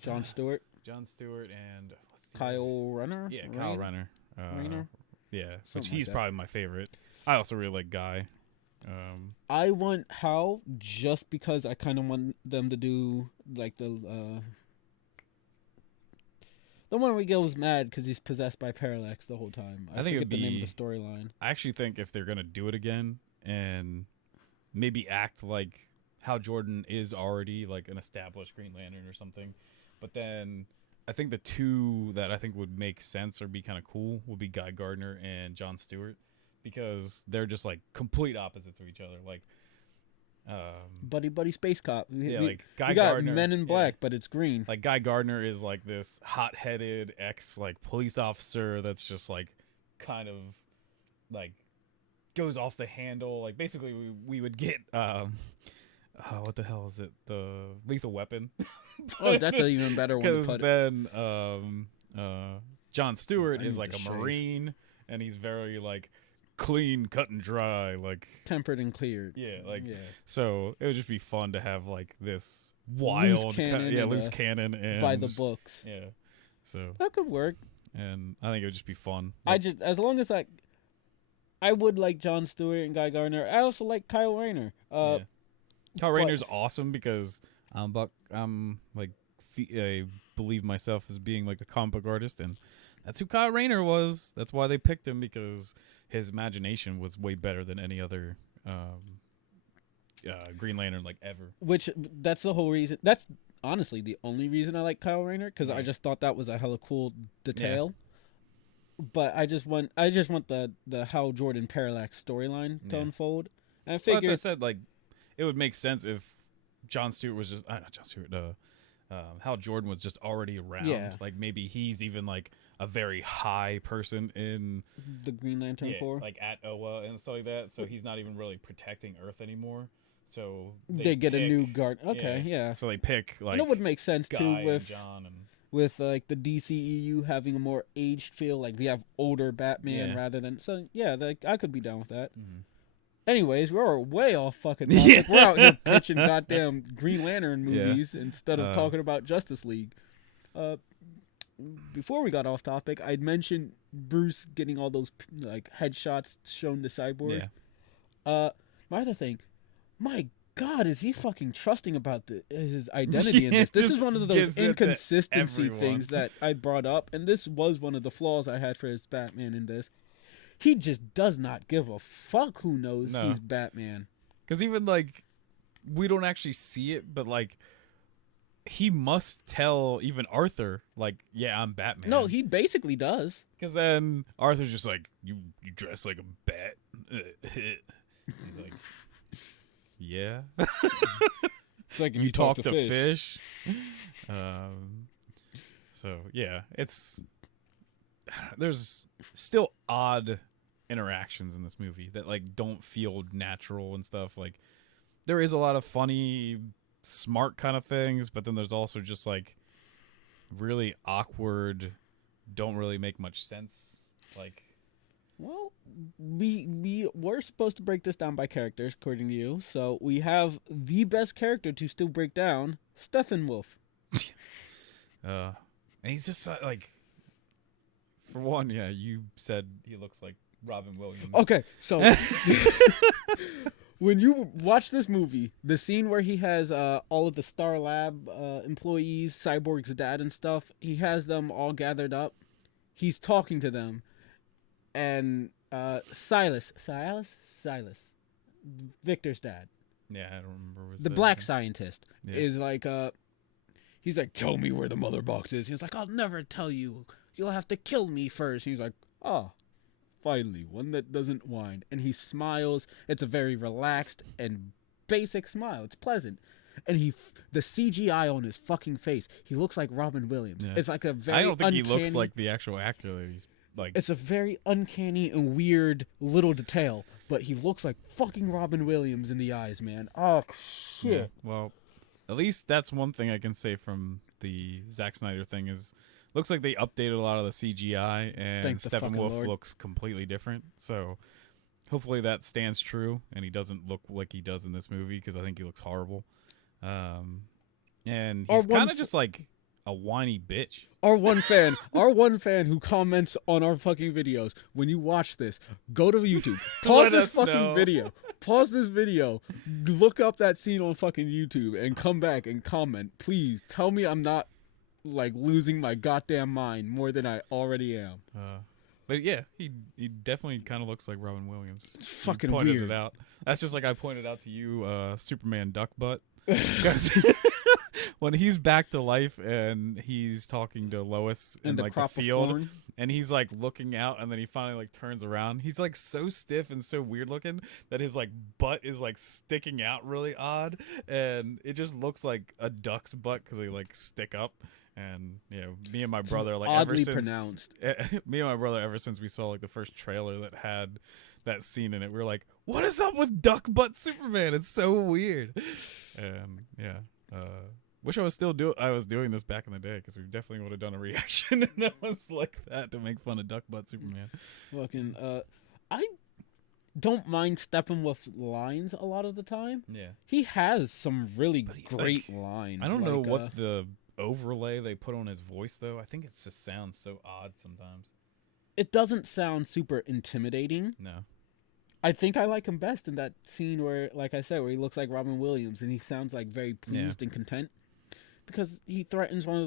John Stewart? John Stewart and Kyle Rayner? Yeah, Kyle Rayner. Rayner? Yeah, which he's probably my favorite. I also really like Guy. I want Hal just because I kind of want them to do like the one where he goes mad because he's possessed by Parallax the whole time. I think forget the name of the storyline. I actually think if they're gonna do it again and maybe act like Hal Jordan is already like an established Green Lantern or something. But then I think the two that I think would make sense or be kind of cool would be Guy Gardner and John Stewart because they're just like complete opposites of each other. Like, buddy space cop. Like Guy we got Gardner, Men in Black, but it's green. Like Guy Gardner is like this hot-headed ex like police officer that's just like kind of like goes off the handle. Like basically we would get what the hell is it? The Lethal Weapon. Oh, that's an even better one to put then John Stewart is like a Marine, and he's very like clean, cut and dry, like tempered and cleared. So it would just be fun to have like this wild, loose cannon and by the books. Yeah, so that could work. And I think it would just be fun. As long as I would like John Stewart and Guy Gardner. I also like Kyle Rayner. Kyle Rayner's awesome because I believe myself as being like a comic book artist, and that's who Kyle Rayner was. That's why they picked him, because his imagination was way better than any other Green Lantern like ever. Which that's the whole reason. That's honestly the only reason I like Kyle Rayner, because I just thought that was a hella cool detail. but I just want the Hal Jordan parallax storyline to unfold. And I figured, well, that's what I said, like, it would make sense if Jon Stewart was just not Jon Stewart. Hal Jordan was just already around. Yeah. Like maybe he's even like a very high person in the Green Lantern Corps, like at Oa and stuff like that. So he's not even really protecting Earth anymore. So they get a new guard. Okay, yeah. So they pick like. And it would make sense Guy too and John and with like the DCEU having a more aged feel. Like we have older Batman rather than like I could be down with that. Mm-hmm. Anyways, we're way off fucking topic. We're out here pitching goddamn Green Lantern movies instead of talking about Justice League. Before we got off topic, I'd mentioned Bruce getting all those like headshots shown to Cyborg. Yeah. My other thing, my God, is he fucking trusting about his identity in this? This is one of those inconsistency things that I brought up, and this was one of the flaws I had for his Batman in this. He just does not give a fuck who knows he's Batman. Because even, like, we don't actually see it, but, like, he must tell even Arthur, like, yeah, I'm Batman. No, he basically does. Because then Arthur's just like, you dress like a bat. He's like, yeah. It's like if you talk to fish. So, yeah, there's still odd interactions in this movie that like don't feel natural and stuff. Like there is a lot of funny, smart kind of things, but then there's also just like really awkward, don't really make much sense. Like, well, we were supposed to break this down by characters according to you, so we have the best character to still break down, Steppenwolf. And he's just like, for one, yeah, you said he looks like Robin Williams. Okay, so when you watch this movie, the scene where he has all of the Star Lab employees, Cyborg's dad and stuff, he has them all gathered up. He's talking to them, and Silas, Victor's dad. Yeah, I don't remember. The black scientist is like, he's like, tell me where the mother box is. He's like, I'll never tell you. You'll have to kill me first. And he's like, oh, finally, one that doesn't whine. And he smiles. It's a very relaxed and basic smile. It's pleasant. And the CGI on his fucking face, he looks like Robin Williams. Yeah. It's like a very I don't think he looks like the actual actor that he's like. It's a very uncanny and weird little detail, but he looks like fucking Robin Williams in the eyes, man. Oh, shit. Yeah, well, at least that's one thing I can say from the Zack Snyder thing is looks like they updated a lot of the CGI and Steppenwolf looks completely different. So hopefully that stands true and he doesn't look like he does in this movie because I think he looks horrible. And he's kind of just like a whiny bitch. Our one fan who comments on our fucking videos, when you watch this, go to YouTube, pause this fucking video, pause this video, look up that scene on fucking YouTube and come back and comment. Please tell me I'm not like losing my goddamn mind more than I already am. But yeah, he definitely kind of looks like Robin Williams. It's fucking weird. It out. That's just like I pointed out to you, Superman duck butt. When he's back to life and he's talking to Lois in like the field, and he's like looking out, and then he finally like turns around. He's like so stiff and so weird looking that his like butt is like sticking out really odd, and it just looks like a duck's butt because they like stick up. And you know, me and my brother like oddly pronounced. Me and my brother ever since we saw like the first trailer that had that scene in it, we were like, "What is up with duck butt Superman? It's so weird." And yeah, wish I was doing this back in the day because we definitely would have done a reaction that was like that to make fun of duck butt Superman. Fucking I don't mind Steppenwolf's lines a lot of the time. Yeah, he has some really great lines. I don't know what the overlay they put on his voice though. I think it just sounds so odd sometimes. It doesn't sound super intimidating. No. I think I like him best in that scene where, like I said, where he looks like Robin Williams and he sounds like very pleased and content because he threatens one of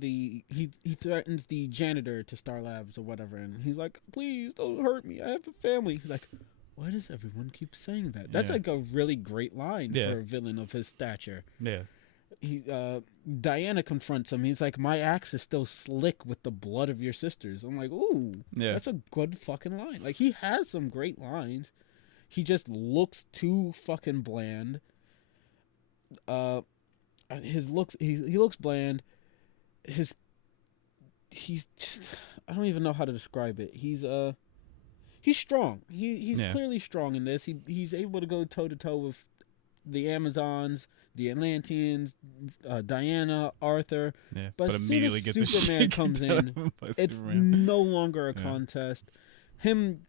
the he threatens the janitor to Star Labs or whatever, and he's like, "Please don't hurt me. I have a family." He's like, "Why does everyone keep saying that?" That's like a really great line for a villain of his stature. Yeah. Diana confronts him. He's like, my axe is still slick with the blood of your sisters. I'm like, ooh, that's a good fucking line. Like, he has some great lines. He just looks too fucking bland. His looks, he looks bland. He's just, I don't even know how to describe it. He's strong. He's clearly strong in this. He's able to go toe to toe with the Amazons, the Atlanteans, Diana, Arthur. Yeah, but as soon as Superman comes in, it's no longer a contest. Him,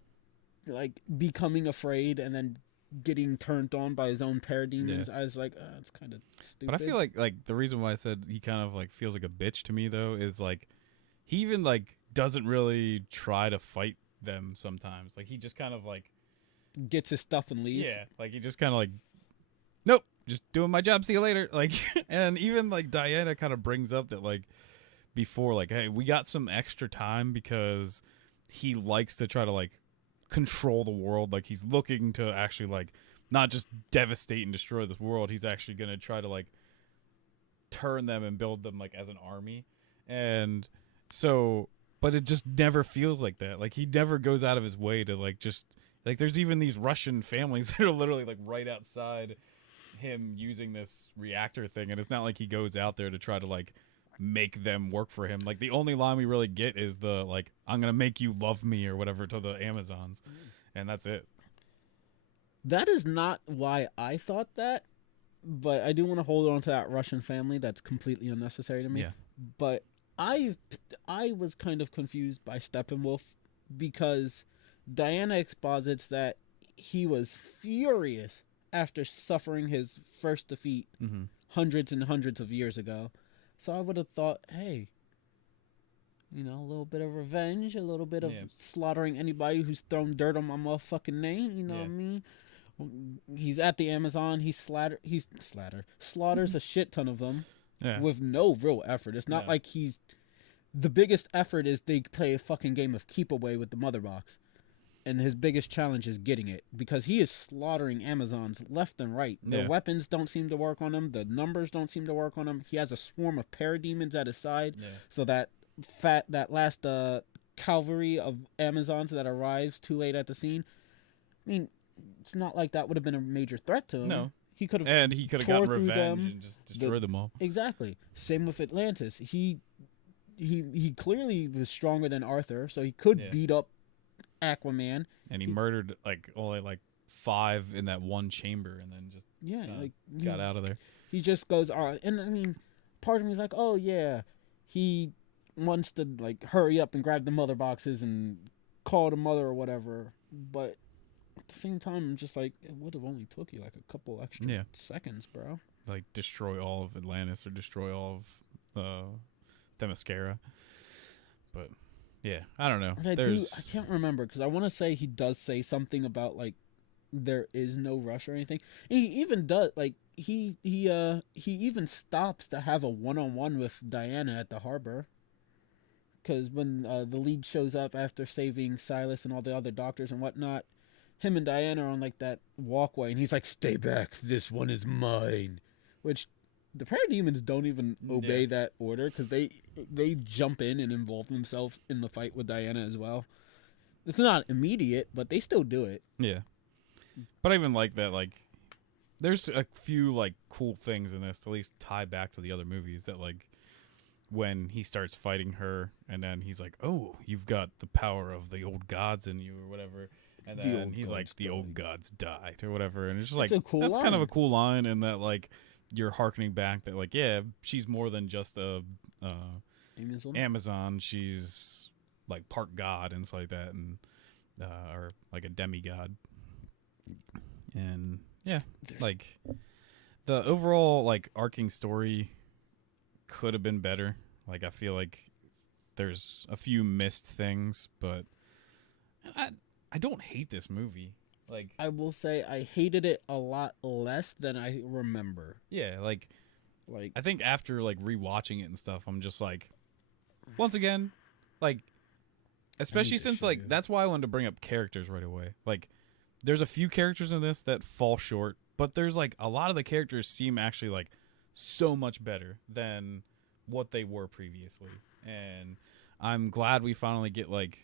like, becoming afraid and then getting turned on by his own parademons, I was like, it's kind of stupid. But I feel like the reason why I said he kind of like feels like a bitch to me though is like he even like doesn't really try to fight them sometimes. Like he just kind of like gets his stuff and leaves. Yeah, like he just kind of like, nope, just doing my job. See you later. Like, and even like Diana kind of brings up that like before, like, hey, we got some extra time because he likes to try to like control the world. Like he's looking to actually like not just devastate and destroy this world. He's actually gonna try to like turn them and build them like as an army. And so, but it just never feels like that. Like he never goes out of his way to like just like there's even these Russian families that are literally like right outside him using this reactor thing, and it's not like he goes out there to try to like make them work for him. Like the only line we really get is the like, I'm gonna make you love me or whatever to the Amazons, and that's it. That is not why I thought that, but I do want to hold on to that Russian family. That's completely unnecessary to me. Yeah. But I was kind of confused by Steppenwolf because Diana exposits that he was furious after suffering his first defeat hundreds and hundreds of years ago. So I would have thought, hey, you know, a little bit of revenge, a little bit of slaughtering anybody who's thrown dirt on my motherfucking name. You know what I mean? He's at the Amazon. He slaughters a shit ton of them with no real effort. It's not like he's... The biggest effort is they play a fucking game of keep away with the mother box. And his biggest challenge is getting it, because he is slaughtering Amazons left and right. The weapons don't seem to work on him. The numbers don't seem to work on him. He has a swarm of parademons at his side. So that last cavalry of Amazons that arrives too late at the scene, I mean, it's not like that would have been a major threat to him. No. He could have gotten revenge and just destroyed them all. Exactly. Same with Atlantis. He clearly was stronger than Arthur, so he could beat up Aquaman, and he murdered like only like 5 in that one chamber, and then just got out of there. He just goes, all right. And I mean, part of me is like, oh yeah, he wants to like hurry up and grab the mother boxes and call the mother or whatever. But at the same time, I'm just like, it would have only took you like a couple extra seconds, bro. Like destroy all of Atlantis or destroy all of Themyscira. But yeah, I don't know. I can't remember, because I want to say he does say something about like there is no rush or anything. And he even does like he even stops to have a one-on-one with Diana at the harbor, because when the League shows up after saving Silas and all the other doctors and whatnot, him and Diana are on like that walkway, and he's like, "Stay back, this one is mine," which the parademons don't even obey that order, because they jump in and involve themselves in the fight with Diana as well. It's not immediate, but they still do it. Yeah. But I even like that, like, there's a few, like, cool things in this to at least tie back to the other movies, that, like, when he starts fighting her, and then he's like, oh, you've got the power of the old gods in you, or whatever. And then he's like, the old gods died, or whatever. And it's just like, that's kind of a cool line, and that, like, you're hearkening back that, like, yeah, she's more than just a Amazon. She's like part god and stuff like that, and or like a demigod. And like the overall like arcing story could have been better. Like I feel like there's a few missed things, but I don't hate this movie. Like, I will say I hated it a lot less than I remember. Yeah, like I think after like rewatching it and stuff, I'm just like, once again, like, especially since like that's why I wanted to bring up characters right away. Like, there's a few characters in this that fall short, but there's like a lot of the characters seem actually like so much better than what they were previously. And I'm glad we finally get like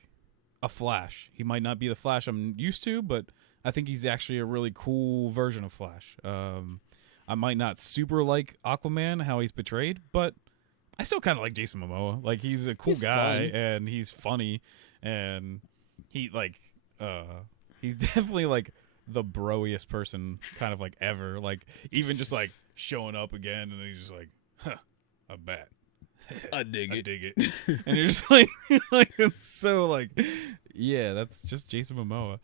a Flash. He might not be the Flash I'm used to, but I think he's actually a really cool version of Flash. I might not super like Aquaman, how he's portrayed, but I still kind of like Jason Momoa. Like, he's a cool guy, and he's funny, and he like he's definitely like the broiest person kind of like ever. Like, even just like showing up again, and he's just like, huh, a bat. I dig it. And you're just like, like, it's so like, yeah, that's just Jason Momoa.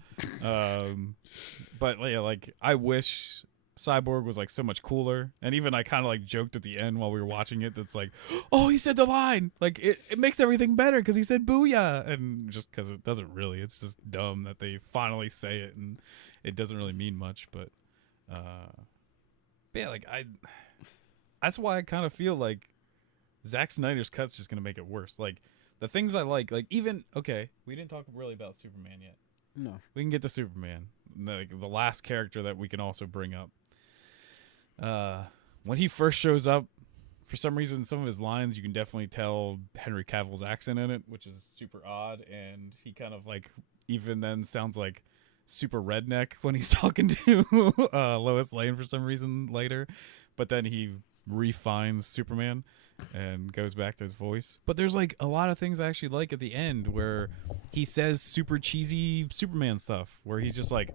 But yeah, like, I wish Cyborg was like so much cooler. And even I kind of like joked at the end while we were watching it, that's like, oh, he said the line. Like, it makes everything better because he said booyah. And just because it doesn't really, it's just dumb that they finally say it and it doesn't really mean much. But yeah, like, that's why I kind of feel like Zack Snyder's cut's just gonna make it worse. Like, the things I like even, okay, we didn't talk really about Superman yet. No, we can get to Superman, like the last character that we can also bring up. When he first shows up, for some reason, some of his lines you can definitely tell Henry Cavill's accent in it, which is super odd, and he kind of like even then sounds like super redneck when he's talking to Lois Lane for some reason later, but then he refines Superman and goes back to his voice. But there's like a lot of things I actually like at the end where he says super cheesy Superman stuff where he's just like,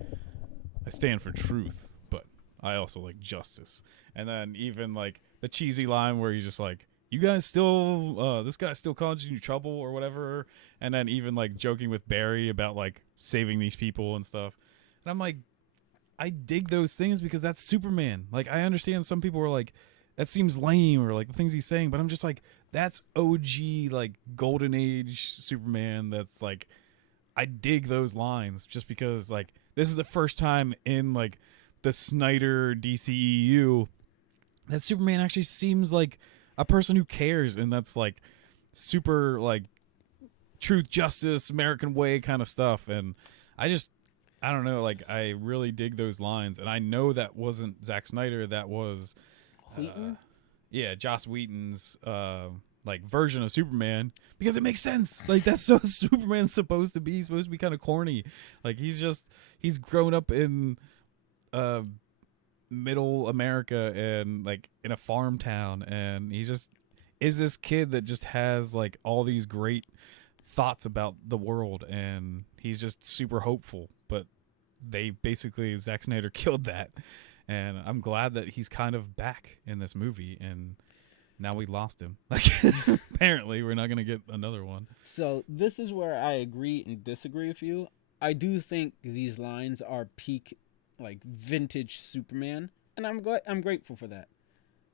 I stand for truth, but I also like justice. And then even like the cheesy line where he's just like, you guys still this guy's still causing you trouble or whatever. And then even like joking with Barry about like saving these people and stuff. And I'm like, I dig those things because that's Superman. Like, I understand some people were like, that seems lame, or like the things he's saying, but I'm just like, that's OG, like, golden age Superman. That's like, I dig those lines just because like this is the first time in like the Snyder DCEU that Superman actually seems like a person who cares, and that's like super like truth, justice, American way kind of stuff. And I don't know, like, I really dig those lines, and I know that wasn't Zack Snyder, that was Wheaton? Yeah, Joss Whedon's like version of Superman, because it makes sense. Like, that's so Superman's supposed to be. He's supposed to be kind of corny. Like, he's grown up in middle America and like in a farm town, and he just is this kid that just has like all these great thoughts about the world, and he's just super hopeful. But they basically, Zack Snyder killed that. And I'm glad that he's kind of back in this movie, and now we lost him. Like, apparently we're not going to get another one. So this is where I agree and disagree with you. I do think these lines are peak, like, vintage Superman, and I'm grateful for that.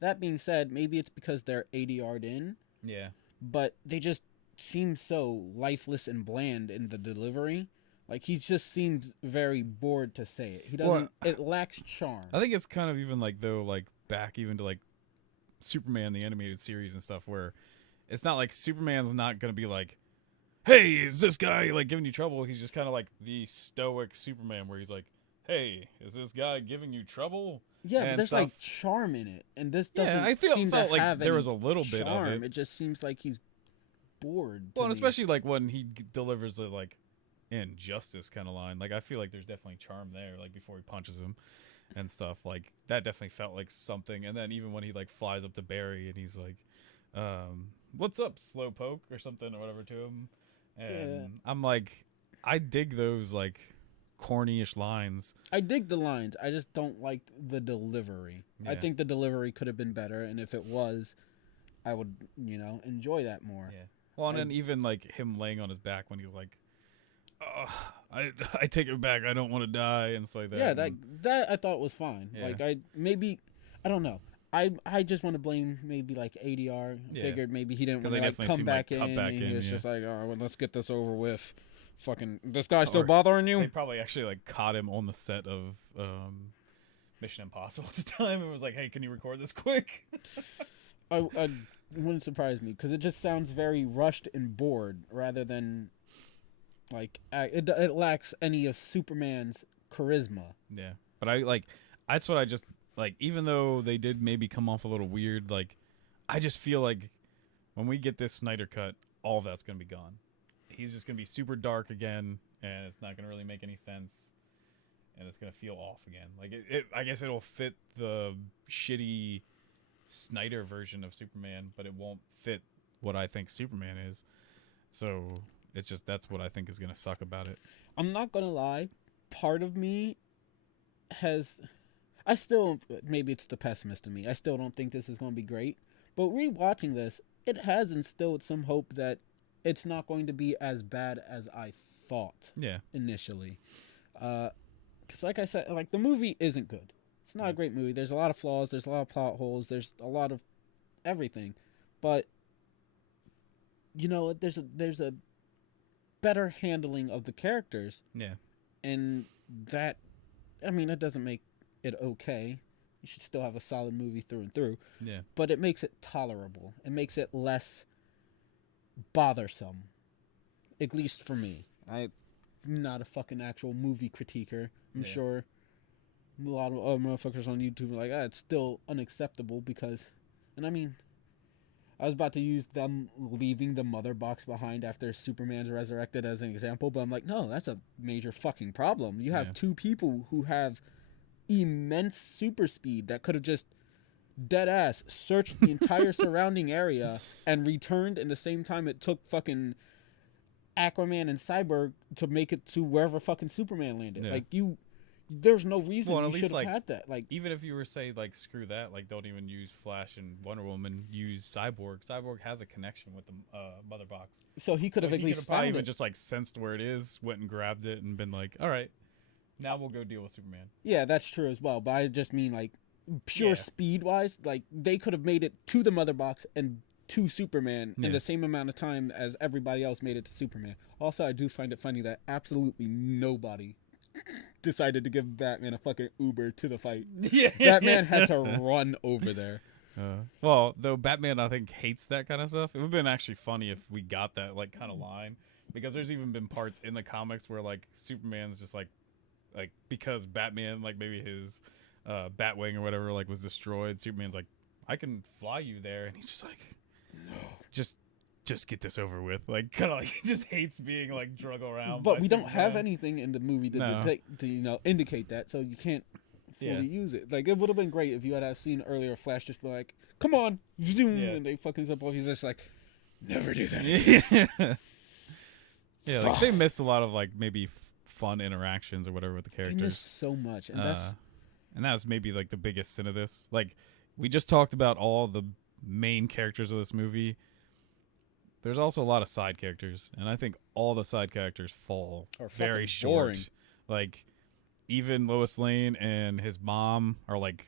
That being said, maybe it's because they're 80-yard in. Yeah. But they just seem so lifeless and bland in the delivery. Like, he just seems very bored to say it. He doesn't. Well, it lacks charm. I think it's kind of even like, though, like back even to like Superman the animated series and stuff, where it's not like Superman's not gonna be like, hey, is this guy like giving you trouble? He's just kind of like the stoic Superman where he's like, hey, is this guy giving you trouble? Yeah, but there's like charm in it, and this doesn't. Yeah, I felt like there was a little bit of it. It just seems like he's bored. Well, and especially like when he delivers a like injustice kind of line. Like, I feel like there's definitely charm there, like before he punches him and stuff. Like, that definitely felt like something. And then even when he like flies up to Barry and he's like, what's up, slowpoke, or something or whatever to him. And yeah. I'm like, I dig those like corny-ish lines. I dig the lines. I just don't like the delivery. Yeah. I think the delivery could have been better, and if it was, I would, enjoy that more. Yeah. Well, and then even like him laying on his back when he's like, I take it back, I don't want to die, and stuff like that. Yeah, that I thought was fine. Yeah. Like, I don't know. I just want to blame maybe like ADR. I figured maybe he didn't want to like come back in. He was just like, all right, well, let's get this over with. Fucking, this guy still bothering you? They probably actually like caught him on the set of Mission Impossible at the time and was like, hey, can you record this quick? I wouldn't surprise me, because it just sounds very rushed and bored rather than like it lacks any of Superman's charisma. Yeah, but that's what I just like, even though they did maybe come off a little weird, like, I just feel like when we get this Snyder Cut, all of that's going to be gone. He's just going to be super dark again, and it's not going to really make any sense, and it's going to feel off again. Like, I guess it'll fit the shitty Snyder version of Superman, but it won't fit what I think Superman is. So it's just, that's what I think is going to suck about it. I'm not going to lie. Part of me I still, maybe it's the pessimist in me, I still don't think this is going to be great. But rewatching this, it has instilled some hope that it's not going to be as bad as I thought initially. Because like I said, like, the movie isn't good. It's not a great movie. There's a lot of flaws. There's a lot of plot holes. There's a lot of everything. But, you know, there's a better handling of the characters. Yeah. And that, I mean, that doesn't make it okay. You should still have a solid movie through and through. Yeah. But it makes it tolerable. It makes it less bothersome. At least for me. I'm not a fucking actual movie critiquer. I'm sure a lot of other motherfuckers on YouTube are like, it's still unacceptable because, and I mean, I was about to use them leaving the mother box behind after Superman's resurrected as an example, but I'm like, no, that's a major fucking problem. You have two people who have immense super speed that could have just dead ass searched the entire surrounding area and returned in the same time it took fucking Aquaman and Cyborg to make it to wherever fucking Superman landed. Like, there's no reason you should have had that. Like, even if you were say like, screw that, like, don't even use Flash and Wonder Woman, use Cyborg. Cyborg has a connection with the mother box, so he could have at least found it. Even just like sensed where it is, went and grabbed it, and been like, all right, now we'll go deal with Superman. Yeah, that's true as well. But I just mean, like, pure speed wise, like, they could have made it to the mother box and to Superman in the same amount of time as everybody else made it to Superman. Also, I do find it funny that absolutely nobody decided to give Batman a fucking Uber to the fight. Batman had to run over there. Well, though Batman, I think, hates that kind of stuff. It would have been actually funny if we got that, like, kind of line, because there's even been parts in the comics where, like, Superman's just like because Batman, like, maybe his Batwing or whatever, like, was destroyed, Superman's like, I can fly you there, and he's just like, no, just get this over with. Like, kind of like, he just hates being, like, drug around. But we don't have anything in the movie to you know, indicate that, so you can't fully use it. Like, it would have been great if you had seen earlier Flash just be like, come on, zoom, and they fucking zip off. He's just like, never do that again. Yeah, like, they missed a lot of, like, maybe fun interactions or whatever with the characters. They missed so much, and that was maybe, like, the biggest sin of this. Like, we just talked about all the main characters of this movie. There's also a lot of side characters, and I think all the side characters fall very short. Boring. Like, even Lois Lane and his mom are, like,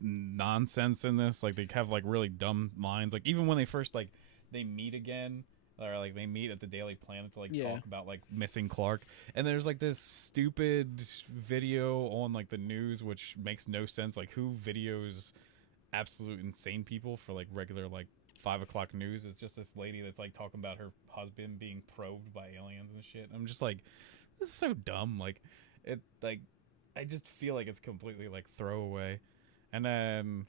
nonsense in this. Like, they have, like, really dumb lines. Like, even when they first, like, they meet again, or, like, they meet at the Daily Planet to, like, talk about, like, missing Clark, and there's, like, this stupid video on, like, the news, which makes no sense. Like, who videos absolute insane people for, like, regular, like, 5 o'clock news? It's just this lady that's, like, talking about her husband being probed by aliens and shit. I'm just like, this is so dumb. Like, it, like, I just feel like it's completely, like, throwaway. And then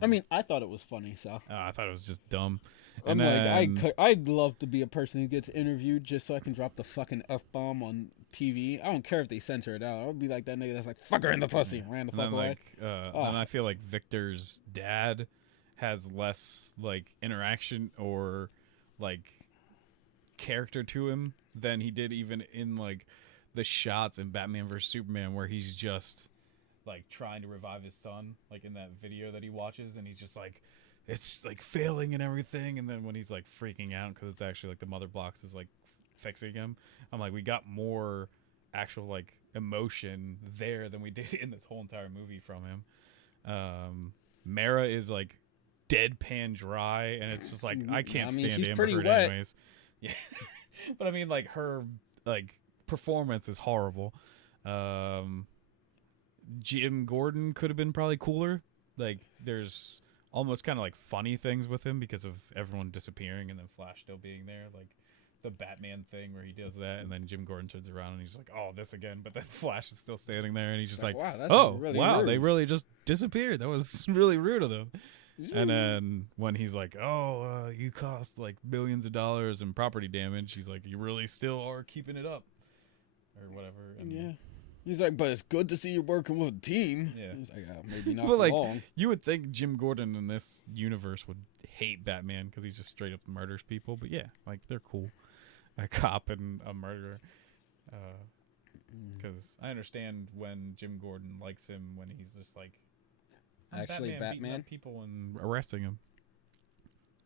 I mean, I thought it was funny, so I thought it was just dumb. I'm like, I'd love to be a person who gets interviewed just so I can drop the fucking F-bomb on TV. I don't care if they censor it out. I'll be like that nigga that's like, fuck her in the pussy, ran the fuck away. And I feel like Victor's dad has less, like, interaction or, like, character to him than he did even in, like, the shots in Batman vs Superman, where he's just, like, trying to revive his son, like, in that video that he watches, and he's just like, it's, like, failing and everything. And then when he's, like, freaking out because it's actually, like, the mother box is, like, fixing him, I'm like, we got more actual, like, emotion there than we did in this whole entire movie from him. Mara is, like, deadpan dry, and it's just like, I can't stand Amber Heard anyways. Yeah. But I mean, like, her, like, performance is horrible. Jim Gordon could have been probably cooler. Like, there's almost kind of, like, funny things with him because of everyone disappearing and then Flash still being there. Like, the Batman thing where he does that, and then Jim Gordon turns around and he's like, "Oh, this again." But then Flash is still standing there, and he's just like, wow, that's really wow, rude. they really just disappeared. That was really rude of them. And then when he's like, "Oh, you cost like millions of dollars in property damage," he's like, "You really still are keeping it up, or whatever." And yeah. He's like, but it's good to see you working with a team. Yeah. He's like, oh, maybe not but for like, long. you would think Jim Gordon in this universe would hate Batman because he's just straight up murders people. But yeah, like they're cool. A cop and a murderer. Because I understand when Jim Gordon likes him when he's just like, actually Batman beating up people and arresting him.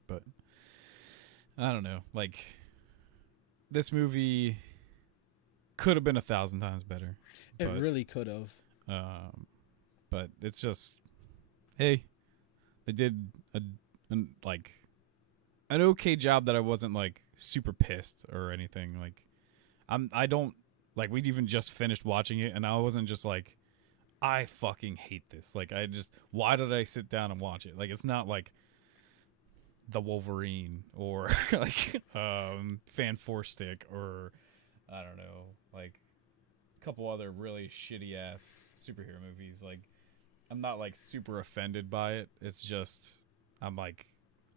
But I don't know. Like, this movie could have been 1,000 times better. It really could have. But it's just, hey, they did an okay job that I wasn't like super pissed or anything. Like, I don't like, we'd even just finished watching it and I wasn't just like, I fucking hate this. Like, why did I sit down and watch it? Like, it's not like the Wolverine or like Fan Four Stick or I don't know, like a couple other really shitty ass superhero movies. Like, I'm not like super offended by it. It's just, I'm like,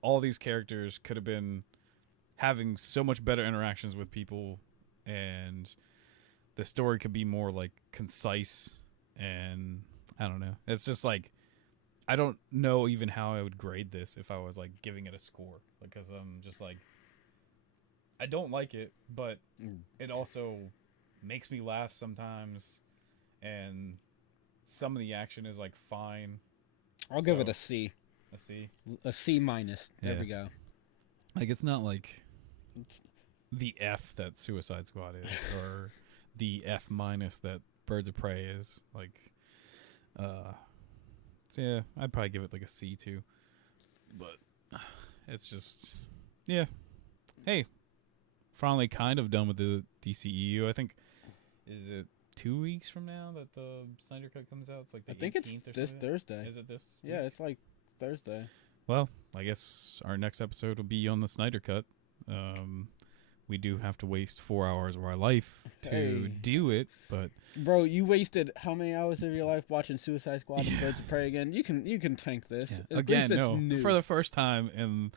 all these characters could have been having so much better interactions with people, and the story could be more like concise. And I don't know. It's just like, I don't know even how I would grade this if I was like giving it a score, because I'm just like, I don't like it, but it also makes me laugh sometimes, and some of the action is like fine. I'll give it a C. A C? A C minus. There we go. Like, it's not like the F that Suicide Squad is, or the F minus that Birds of Prey is. Like, so yeah, I'd probably give it like a C too. But it's just, yeah. Hey, finally kind of done with the DCEU. I think, is it 2 weeks from now that the Snyder Cut comes out? It's like the 18th, think it's or this something? Thursday. Is it this week? Yeah, it's like Thursday. Well, I guess our next episode will be on the Snyder Cut. We do have to waste 4 hours of our life to do it, but bro, you wasted how many hours of your life watching Suicide Squad and Birds of Prey again? You can tank this. Yeah. Again, no, new. For the first time and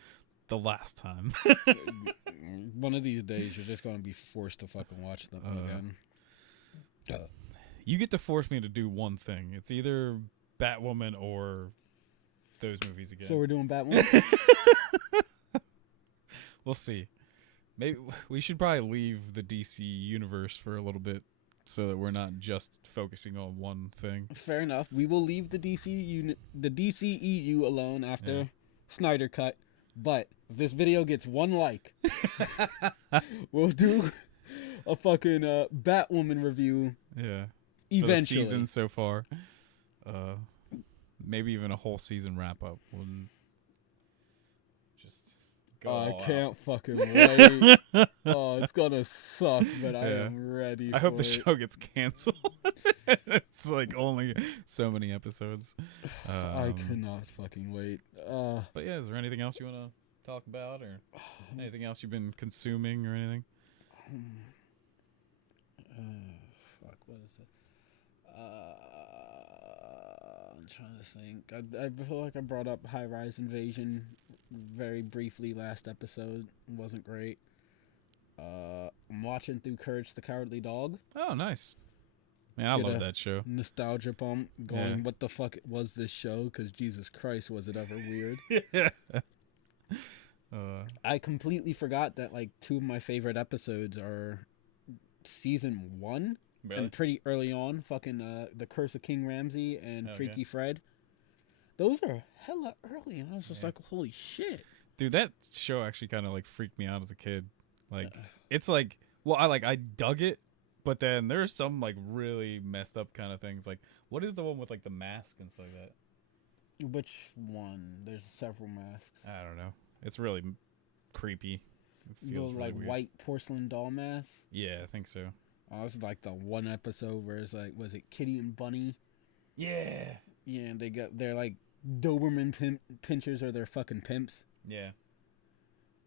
the last time. One of these days, you're just gonna be forced to fucking watch them again. You get to force me to do one thing. It's either Batwoman or those movies again. So we're doing Batwoman? We'll see. Maybe we should probably leave the DC universe for a little bit so that we're not just focusing on one thing. Fair enough. We will leave the DCEU alone after Snyder Cut. But if this video gets 1 like, we'll do a fucking Batwoman review. Yeah. Eventually. For the season so far. Maybe even a whole season wrap up. We'll just go I can't fucking wait. Oh, it's gonna suck, but I am ready. I hope the show gets canceled. It's like only so many episodes. I cannot fucking wait. But yeah, is there anything else you want to talk about, or anything else you've been consuming or anything? Fuck, what is it? I'm trying to think. I feel like I brought up High Rise Invasion very briefly last episode. It wasn't great. I'm watching through Courage the Cowardly Dog. Oh, nice. Man, I love that show. Nostalgia bump. Going, what the fuck was this show? Because Jesus Christ, was it ever weird? I completely forgot that like 2 of my favorite episodes are season 1. Really? And pretty early on, fucking The Curse of King Ramsay and Freaky Fred. Those are hella early, and I was just like, holy shit. Dude, that show actually kind of like freaked me out as a kid. Like, it's like, well, I dug it, but then there's some like really messed up kind of things. Like, what is the one with like the mask and stuff like that? Which one? There's several masks. I don't know. It's really creepy. It feels really like weird. White porcelain doll mask. Yeah, I think so. Oh, it's like the one episode where it's like, was it Kitty and Bunny? Yeah. Yeah, and they're like Doberman pinchers, or they're fucking pimps. Yeah.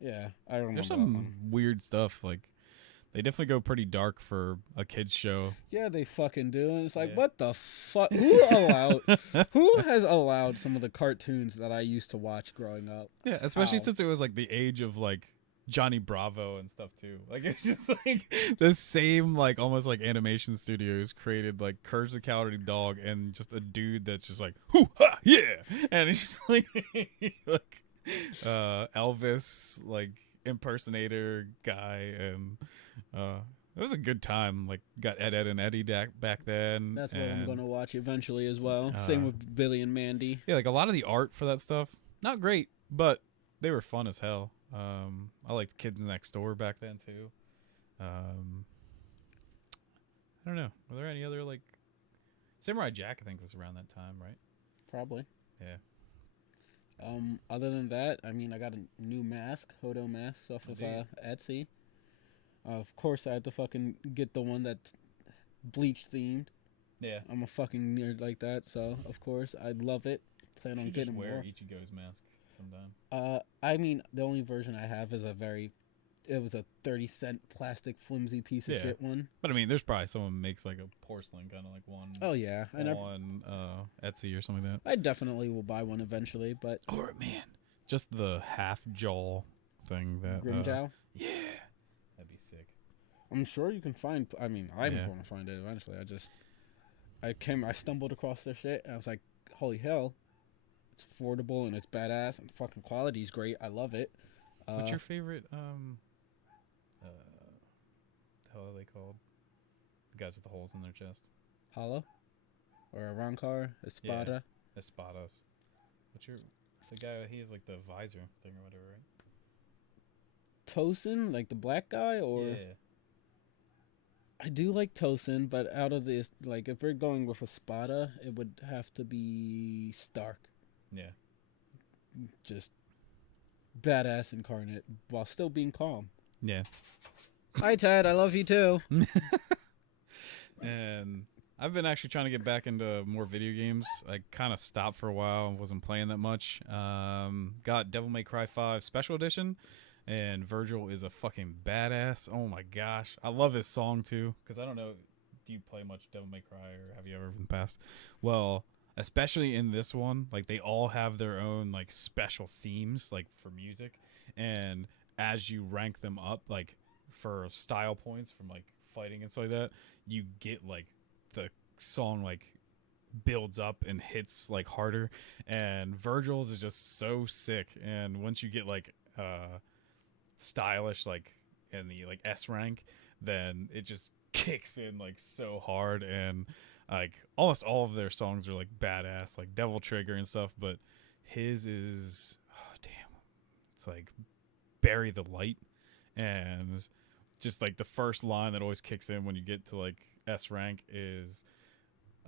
Yeah, I remember. There's some weird stuff. Like, they definitely go pretty dark for a kids show. Yeah, they fucking do. And it's like, what the fuck? Who has allowed some of the cartoons that I used to watch growing up? Yeah, especially since it was like the age of like Johnny Bravo and stuff too. Like, it's just like the same, like, almost like animation studios created like Courage the Cowardly Dog and just a dude that's just like, hoo ha, yeah, and it's just like Elvis like impersonator guy, and it was a good time. Like, got Ed and Eddie back then. That's what I'm gonna watch eventually as well. Same with Billy and Mandy. Yeah, like a lot of the art for that stuff, not great, but they were fun as hell. I liked Kids Next Door back then too. I don't know. Were there any other like Samurai Jack? I think was around that time, right? Probably. Yeah. Other than that, I mean, I got a new mask, Hodo masks off of Etsy. Of course, I had to fucking get the one that's Bleach themed. Yeah. I'm a fucking nerd like that, so of course I'd love it. Plan on getting more. Wear Ichigo's mask sometime. I mean, the only version I have is it was a 30-cent plastic flimsy piece of shit one. But I mean, there's probably someone makes like a porcelain kind of like one. Oh yeah, on Etsy or something like that. I definitely will buy one eventually, but or man, just the half jaw thing that Grimjow. Yeah, that'd be sick. I'm sure you can find. I mean, I'm going to find it eventually. I stumbled across this shit and I was like, holy hell. It's affordable and it's badass and the fucking quality's great. I love it. What's your favorite how are they called? The guys with the holes in their chest. Hollow? Or a Rancor? Espada? Yeah, Espadas. The guy, he has like the visor thing or whatever, right? Tosin? Like the black guy? Or yeah. I do like Tosin, but out of this, like if we're going with Espada, it would have to be Stark. Yeah. Just badass incarnate while still being calm. Yeah. Hi, Ted. I love you too. And I've been actually trying to get back into more video games. I kind of stopped for a while and wasn't playing that much. Got Devil May Cry 5 Special Edition, and Virgil is a fucking badass. Oh my gosh. I love his song too, because I don't know, do you play much Devil May Cry, or have you ever been past? Well, especially in this one, like they all have their own like special themes like for music, and as you rank them up like for style points from like fighting and stuff like that, you get like the song like builds up and hits like harder, and Virgil's is just so sick. And once you get like stylish like in the like S rank, then it just kicks in like so hard, and like almost all of their songs are like badass, like Devil Trigger and stuff, but his is it's like Bury the Light, and just like the first line that always kicks in when you get to like S rank is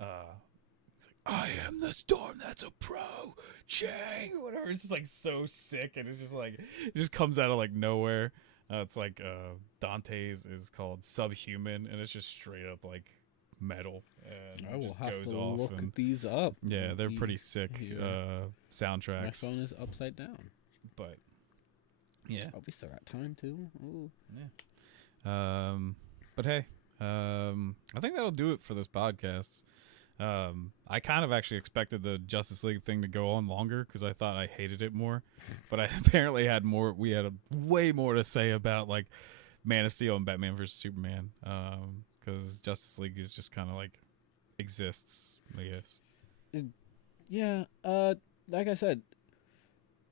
it's like, I am the storm that's approaching, or whatever. It's just like so sick, and it's just like it just comes out of like nowhere. It's like Dante's is called Subhuman, and it's just straight up like metal, and I will have to look these up. Yeah, they're pretty sick soundtracks. My phone is upside down, but yeah, we still got time too. Ooh. Yeah. But hey, I think that'll do it for this podcast. I kind of actually expected the Justice League thing to go on longer because I thought I hated it more, but I apparently had more. We had way more to say about like Man of Steel and Batman vs Superman. Because Justice League is just kind of like exists, I guess. Yeah. Like I said,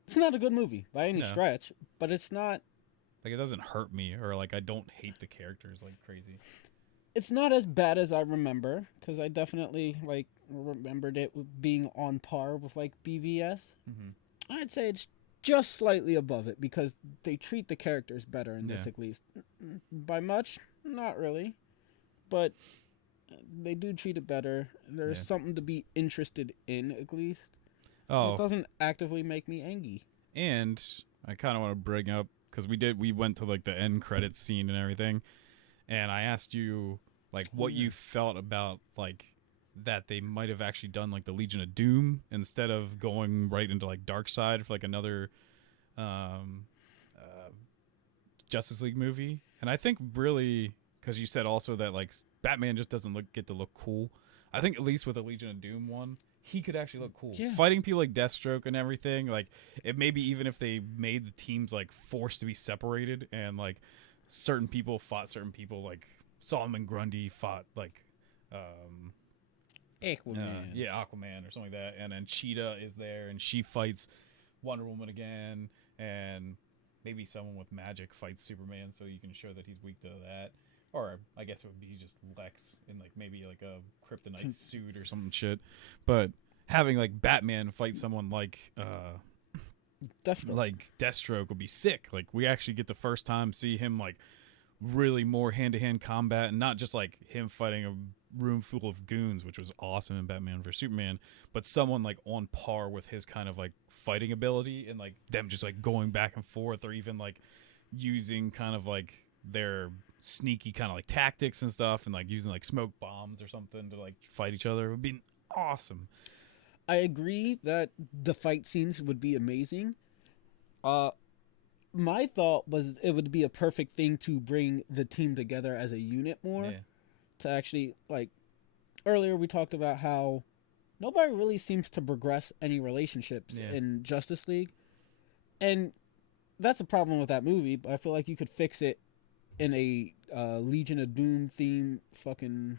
it's not a good movie by any stretch, but it's not. Like, it doesn't hurt me, or like I don't hate the characters like crazy. It's not as bad as I remember, because I definitely like remembered it being on par with like BVS. Mm-hmm. I'd say it's just slightly above it because they treat the characters better in this, at least. By much, not really, but they do treat it better. There's something to be interested in, at least. Oh, it doesn't actively make me angry. And I kind of want to bring up, because we went to like the end credits scene and everything, and I asked you like what you felt about like that they might have actually done like the Legion of Doom instead of going right into like Darkseid for like another Justice League movie, and I think really because you said also that like Batman just doesn't get to look cool. I think at least with the Legion of Doom one, he could actually look cool. Yeah. Fighting people like Deathstroke and everything, like it maybe even if they made the teams like forced to be separated and like certain people fought certain people, like Solomon Grundy fought like Aquaman. Aquaman or something like that, and then Cheetah is there and she fights Wonder Woman again, and maybe someone with magic fights Superman, so you can show that he's weak to that. Or I guess it would be just Lex in like maybe like a kryptonite suit or some shit. But having like Batman fight someone like Deathstroke would be sick. Like we actually get the first time see him like really more hand-to-hand combat, and not just like him fighting a room full of goons, which was awesome in Batman vs Superman, but someone like on par with his kind of like fighting ability, and like them just like going back and forth, or even like using kind of like their sneaky kind of like tactics and stuff, and like using like smoke bombs or something to like fight each other. It would be awesome. I agree that the fight scenes would be amazing. My thought was it would be a perfect thing to bring the team together as a unit more. Yeah. To actually, like, earlier we talked about how nobody really seems to progress any relationships in Justice League. And that's a problem with that movie, but I feel like you could fix it in a Legion of Doom theme fucking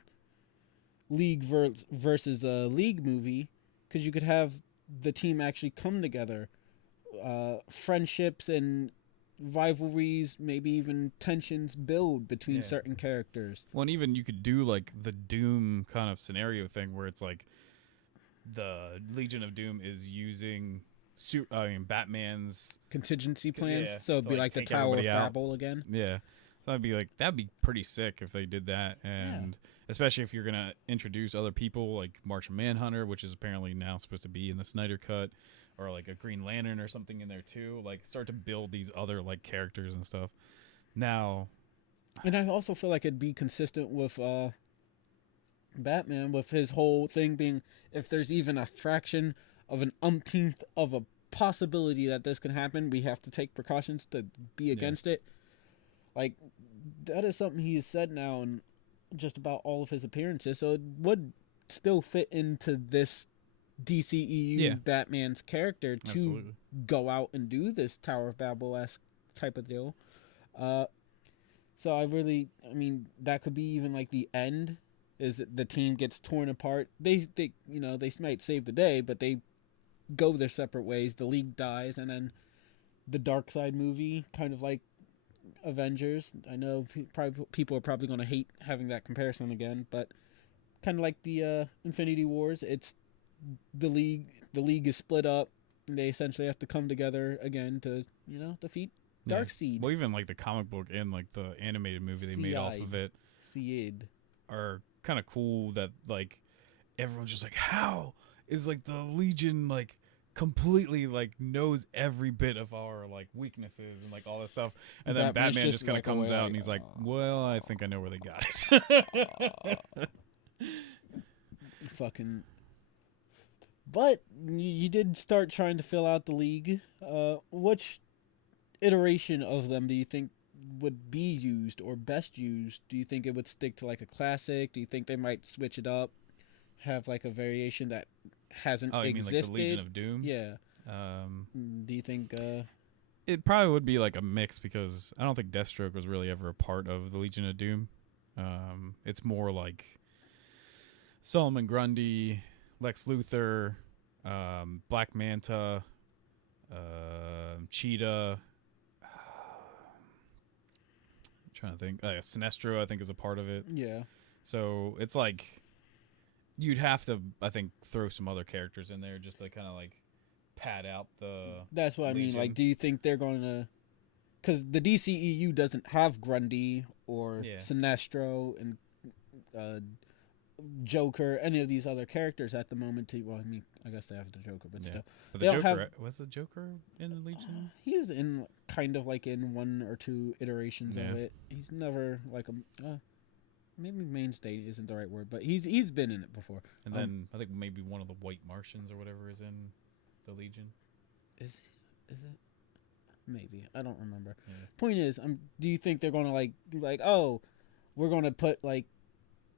League versus a League movie, because you could have the team actually come together. Friendships and rivalries, maybe even tensions build between certain characters. Well, and even you could do like the Doom kind of scenario thing where it's like the Legion of Doom is using Batman's contingency plans. Yeah, so it'd be like the Tower of Babel again. Yeah. So that'd be pretty sick if they did that. And especially if you're going to introduce other people like Martian Manhunter, which is apparently now supposed to be in the Snyder Cut, or like a Green Lantern or something in there too. Like start to build these other like characters and stuff. Now, and I also feel like it'd be consistent with Batman, with his whole thing being, if there's even a fraction of an umpteenth of a possibility that this can happen, we have to take precautions to be against it. Like, that is something he has said now in just about all of his appearances, so it would still fit into this DCEU Batman's character to go out and do this Tower of Babel-esque type of deal. So I mean, that could be even like the end, is that the team gets torn apart. They might save the day, but they go their separate ways. The League dies, and then the Dark Side movie, kind of like Avengers. I know people are probably going to hate having that comparison again, but kind of like the Infinity Wars. It's the League. The League is split up, and they essentially have to come together again to defeat Darkseid. Well, even like the comic book and like the animated movie they made off of it are kind of cool. That like everyone's just like, how is like the Legion like completely like knows every bit of our like weaknesses and like all this stuff, and then Batman just kind of comes out and he's like, well, I think I know where they got it. Fucking. But you did start trying to fill out the League. Which iteration of them do you think would be used or best used? Do you think it would stick to like a classic? Do you think they might switch it up, have like a variation that hasn't existed? You mean like the Legion of Doom? Yeah. Do you think it probably would be like a mix, because I don't think Deathstroke was really ever a part of the Legion of Doom. It's more like Solomon Grundy, Lex Luthor, Black Manta, Cheetah. I'm trying to think. Sinestro, I think, is a part of it. Yeah. So it's like you'd have to, I think, throw some other characters in there just to kind of like pad out the. That's what Legion. I mean. Like, do you think they're going to? Because the DCEU doesn't have Grundy or Sinestro and Joker, any of these other characters at the moment. Well, I mean, I guess they have the Joker, but still. But the Joker, was the Joker in the Legion? He was in kind of like in one or two iterations of it. He's never like a maybe mainstay isn't the right word, but he's been in it before. And then I think maybe one of the White Martians or whatever is in the Legion. Is it? maybe I don't remember. Yeah. Point is, do you think they're gonna like oh, we're gonna put like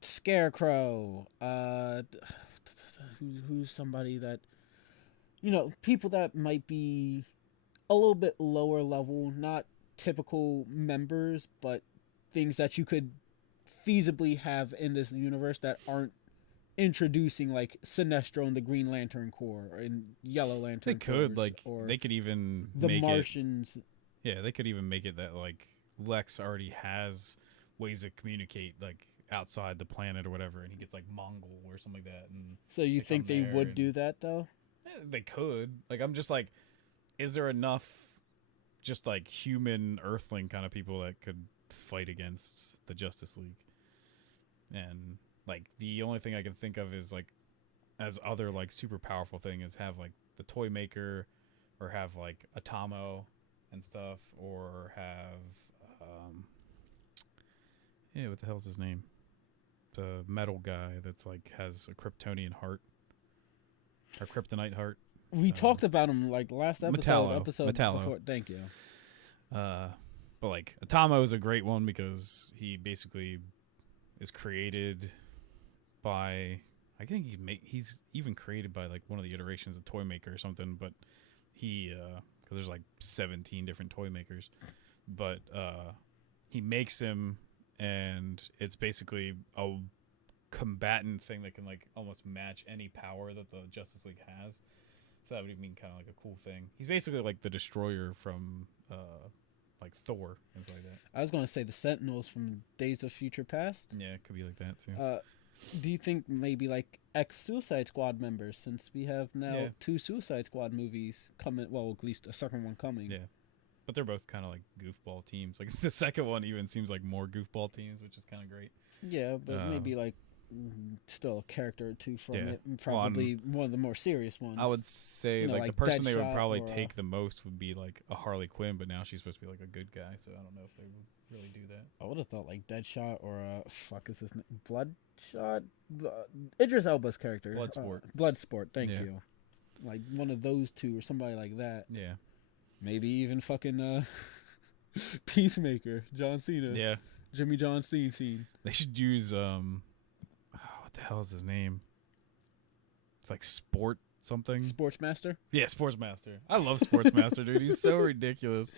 Scarecrow, who's somebody that people that might be a little bit lower level, not typical members, but things that you could feasibly have in this universe that aren't introducing like Sinestro and the Green Lantern Corps and Yellow Lantern. They could Corps, like or they could even the make Martians. Yeah, they could even make it that like Lex already has ways to communicate like outside the planet or whatever, and he gets like Mongol or something like that. And so you think they would do that though? They could. Like I'm just like, is there enough just like human Earthling kind of people that could fight against the Justice League? And like the only thing I can think of is like as other like super powerful thing is have like the Toy Maker, or have like Atomo and stuff, or have what the hell's his name? The metal guy that's like has a Kryptonian heart or kryptonite heart. We talked about him like last episode. Metallo. Before. Thank you. But like Atomo is a great one because he basically is created by, I think he's even created by like one of the iterations of Toy Maker or something, but he because there's like 17 different toy makers, but he makes him, and it's basically a combatant thing that can like almost match any power that the Justice League has. So that would even mean kind of like a cool thing. He's basically like the Destroyer from like Thor and stuff like that. I was going to say the Sentinels from Days of Future Past. Yeah, it could be like that too. Do you think maybe like ex-Suicide Squad members, since we have now 2 Suicide Squad movies coming, well, at least a second one coming. Yeah. But they're both kind of like goofball teams. Like the second one even seems like more goofball teams, which is kind of great. Yeah, but maybe like still a character or two from it. Probably one of the more serious ones. I would say like the person they would probably take the most would be like a Harley Quinn, but now she's supposed to be like a good guy, so I don't know if they would really do that. I would have thought like Deadshot or fuck is his name? Bloodshot? Idris Elba's character. Bloodsport. Bloodsport, thank you. Like one of those two or somebody like that. Yeah. Maybe even fucking Peacemaker, John Cena. Yeah. Jimmy John Cena scene. They should use what the hell is his name? It's like Sport something. Sportsmaster? Yeah, Sportsmaster. I love Sportsmaster, dude. He's so ridiculous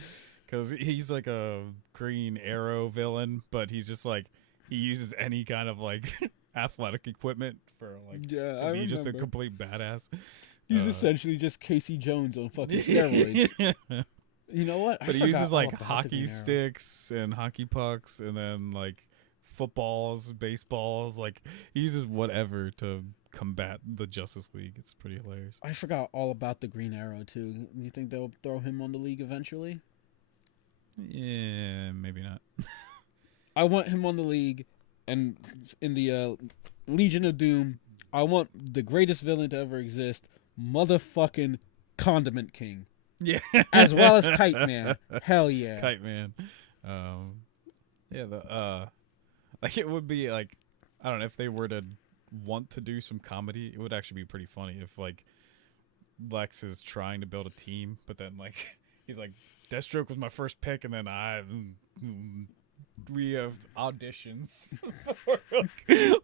because he's like a Green Arrow villain, but he's just like he uses any kind of like athletic equipment for like to be just a complete badass. He's essentially just Casey Jones on fucking steroids. Yeah. You know what? But he uses like hockey sticks and hockey pucks, and then like footballs, baseballs. Like he uses whatever to combat the Justice League. It's pretty hilarious. I forgot all about the Green Arrow too. You think they'll throw him on the league eventually? Yeah, maybe not. I want him on the league, and in the Legion of Doom, I want the greatest villain to ever exist, motherfucking Condiment King. Yeah. As well as Kite Man. Hell yeah. Kite Man. Like it would be like, I don't know, if they were to want to do some comedy, it would actually be pretty funny if like Lex is trying to build a team, but then like he's like, Deathstroke was my first pick, and then we have auditions for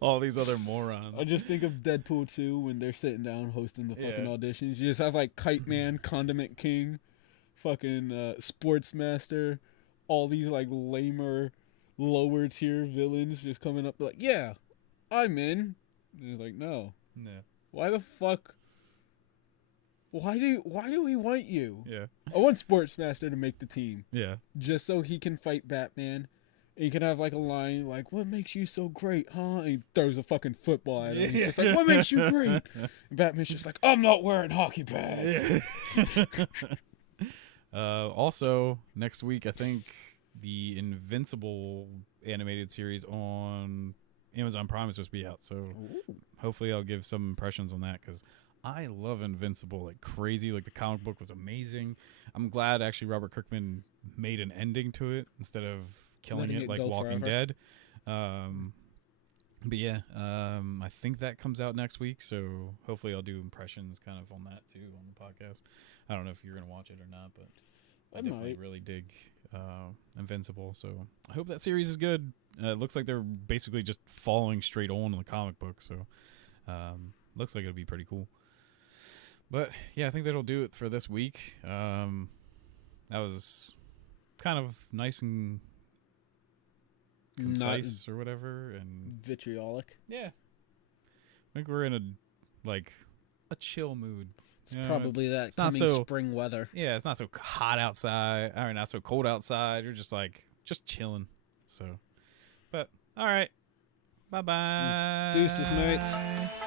all these other morons. I just think of Deadpool 2 when they're sitting down hosting the fucking auditions. You just have like Kite Man, Condiment King, fucking Sportsmaster, all these like lamer, lower tier villains just coming up like, yeah, I'm in. And he's like, no. Why the fuck? Why do we want you? Yeah. I want Sportsmaster to make the team. Yeah. Just so he can fight Batman. And you can have like a line like, what makes you so great, huh? And he throws a fucking football at him. He's just like, what makes you great? And Batman's just like, I'm not wearing hockey pads. Also, next week, I think the Invincible animated series on Amazon Prime is supposed to be out. So hopefully I'll give some impressions on that, because I love Invincible like crazy. Like the comic book was amazing. I'm glad actually Robert Kirkman made an ending to it instead of killing it like Walking Dead. But yeah, I think that comes out next week, so hopefully I'll do impressions kind of on that too on the podcast. I don't know if you're gonna watch it or not, but I definitely really dig Invincible. So I hope that series is good. It looks like they're basically just following straight on in the comic book. So looks like it'll be pretty cool. But yeah, I think that'll do it for this week. That was kind of nice and concise or whatever, and vitriolic. Yeah, I think we're in a chill mood. It's probably that coming spring weather. Yeah, it's not so hot outside, or not so cold outside. You're just chilling. So, but all right, bye bye. Deuces, mates.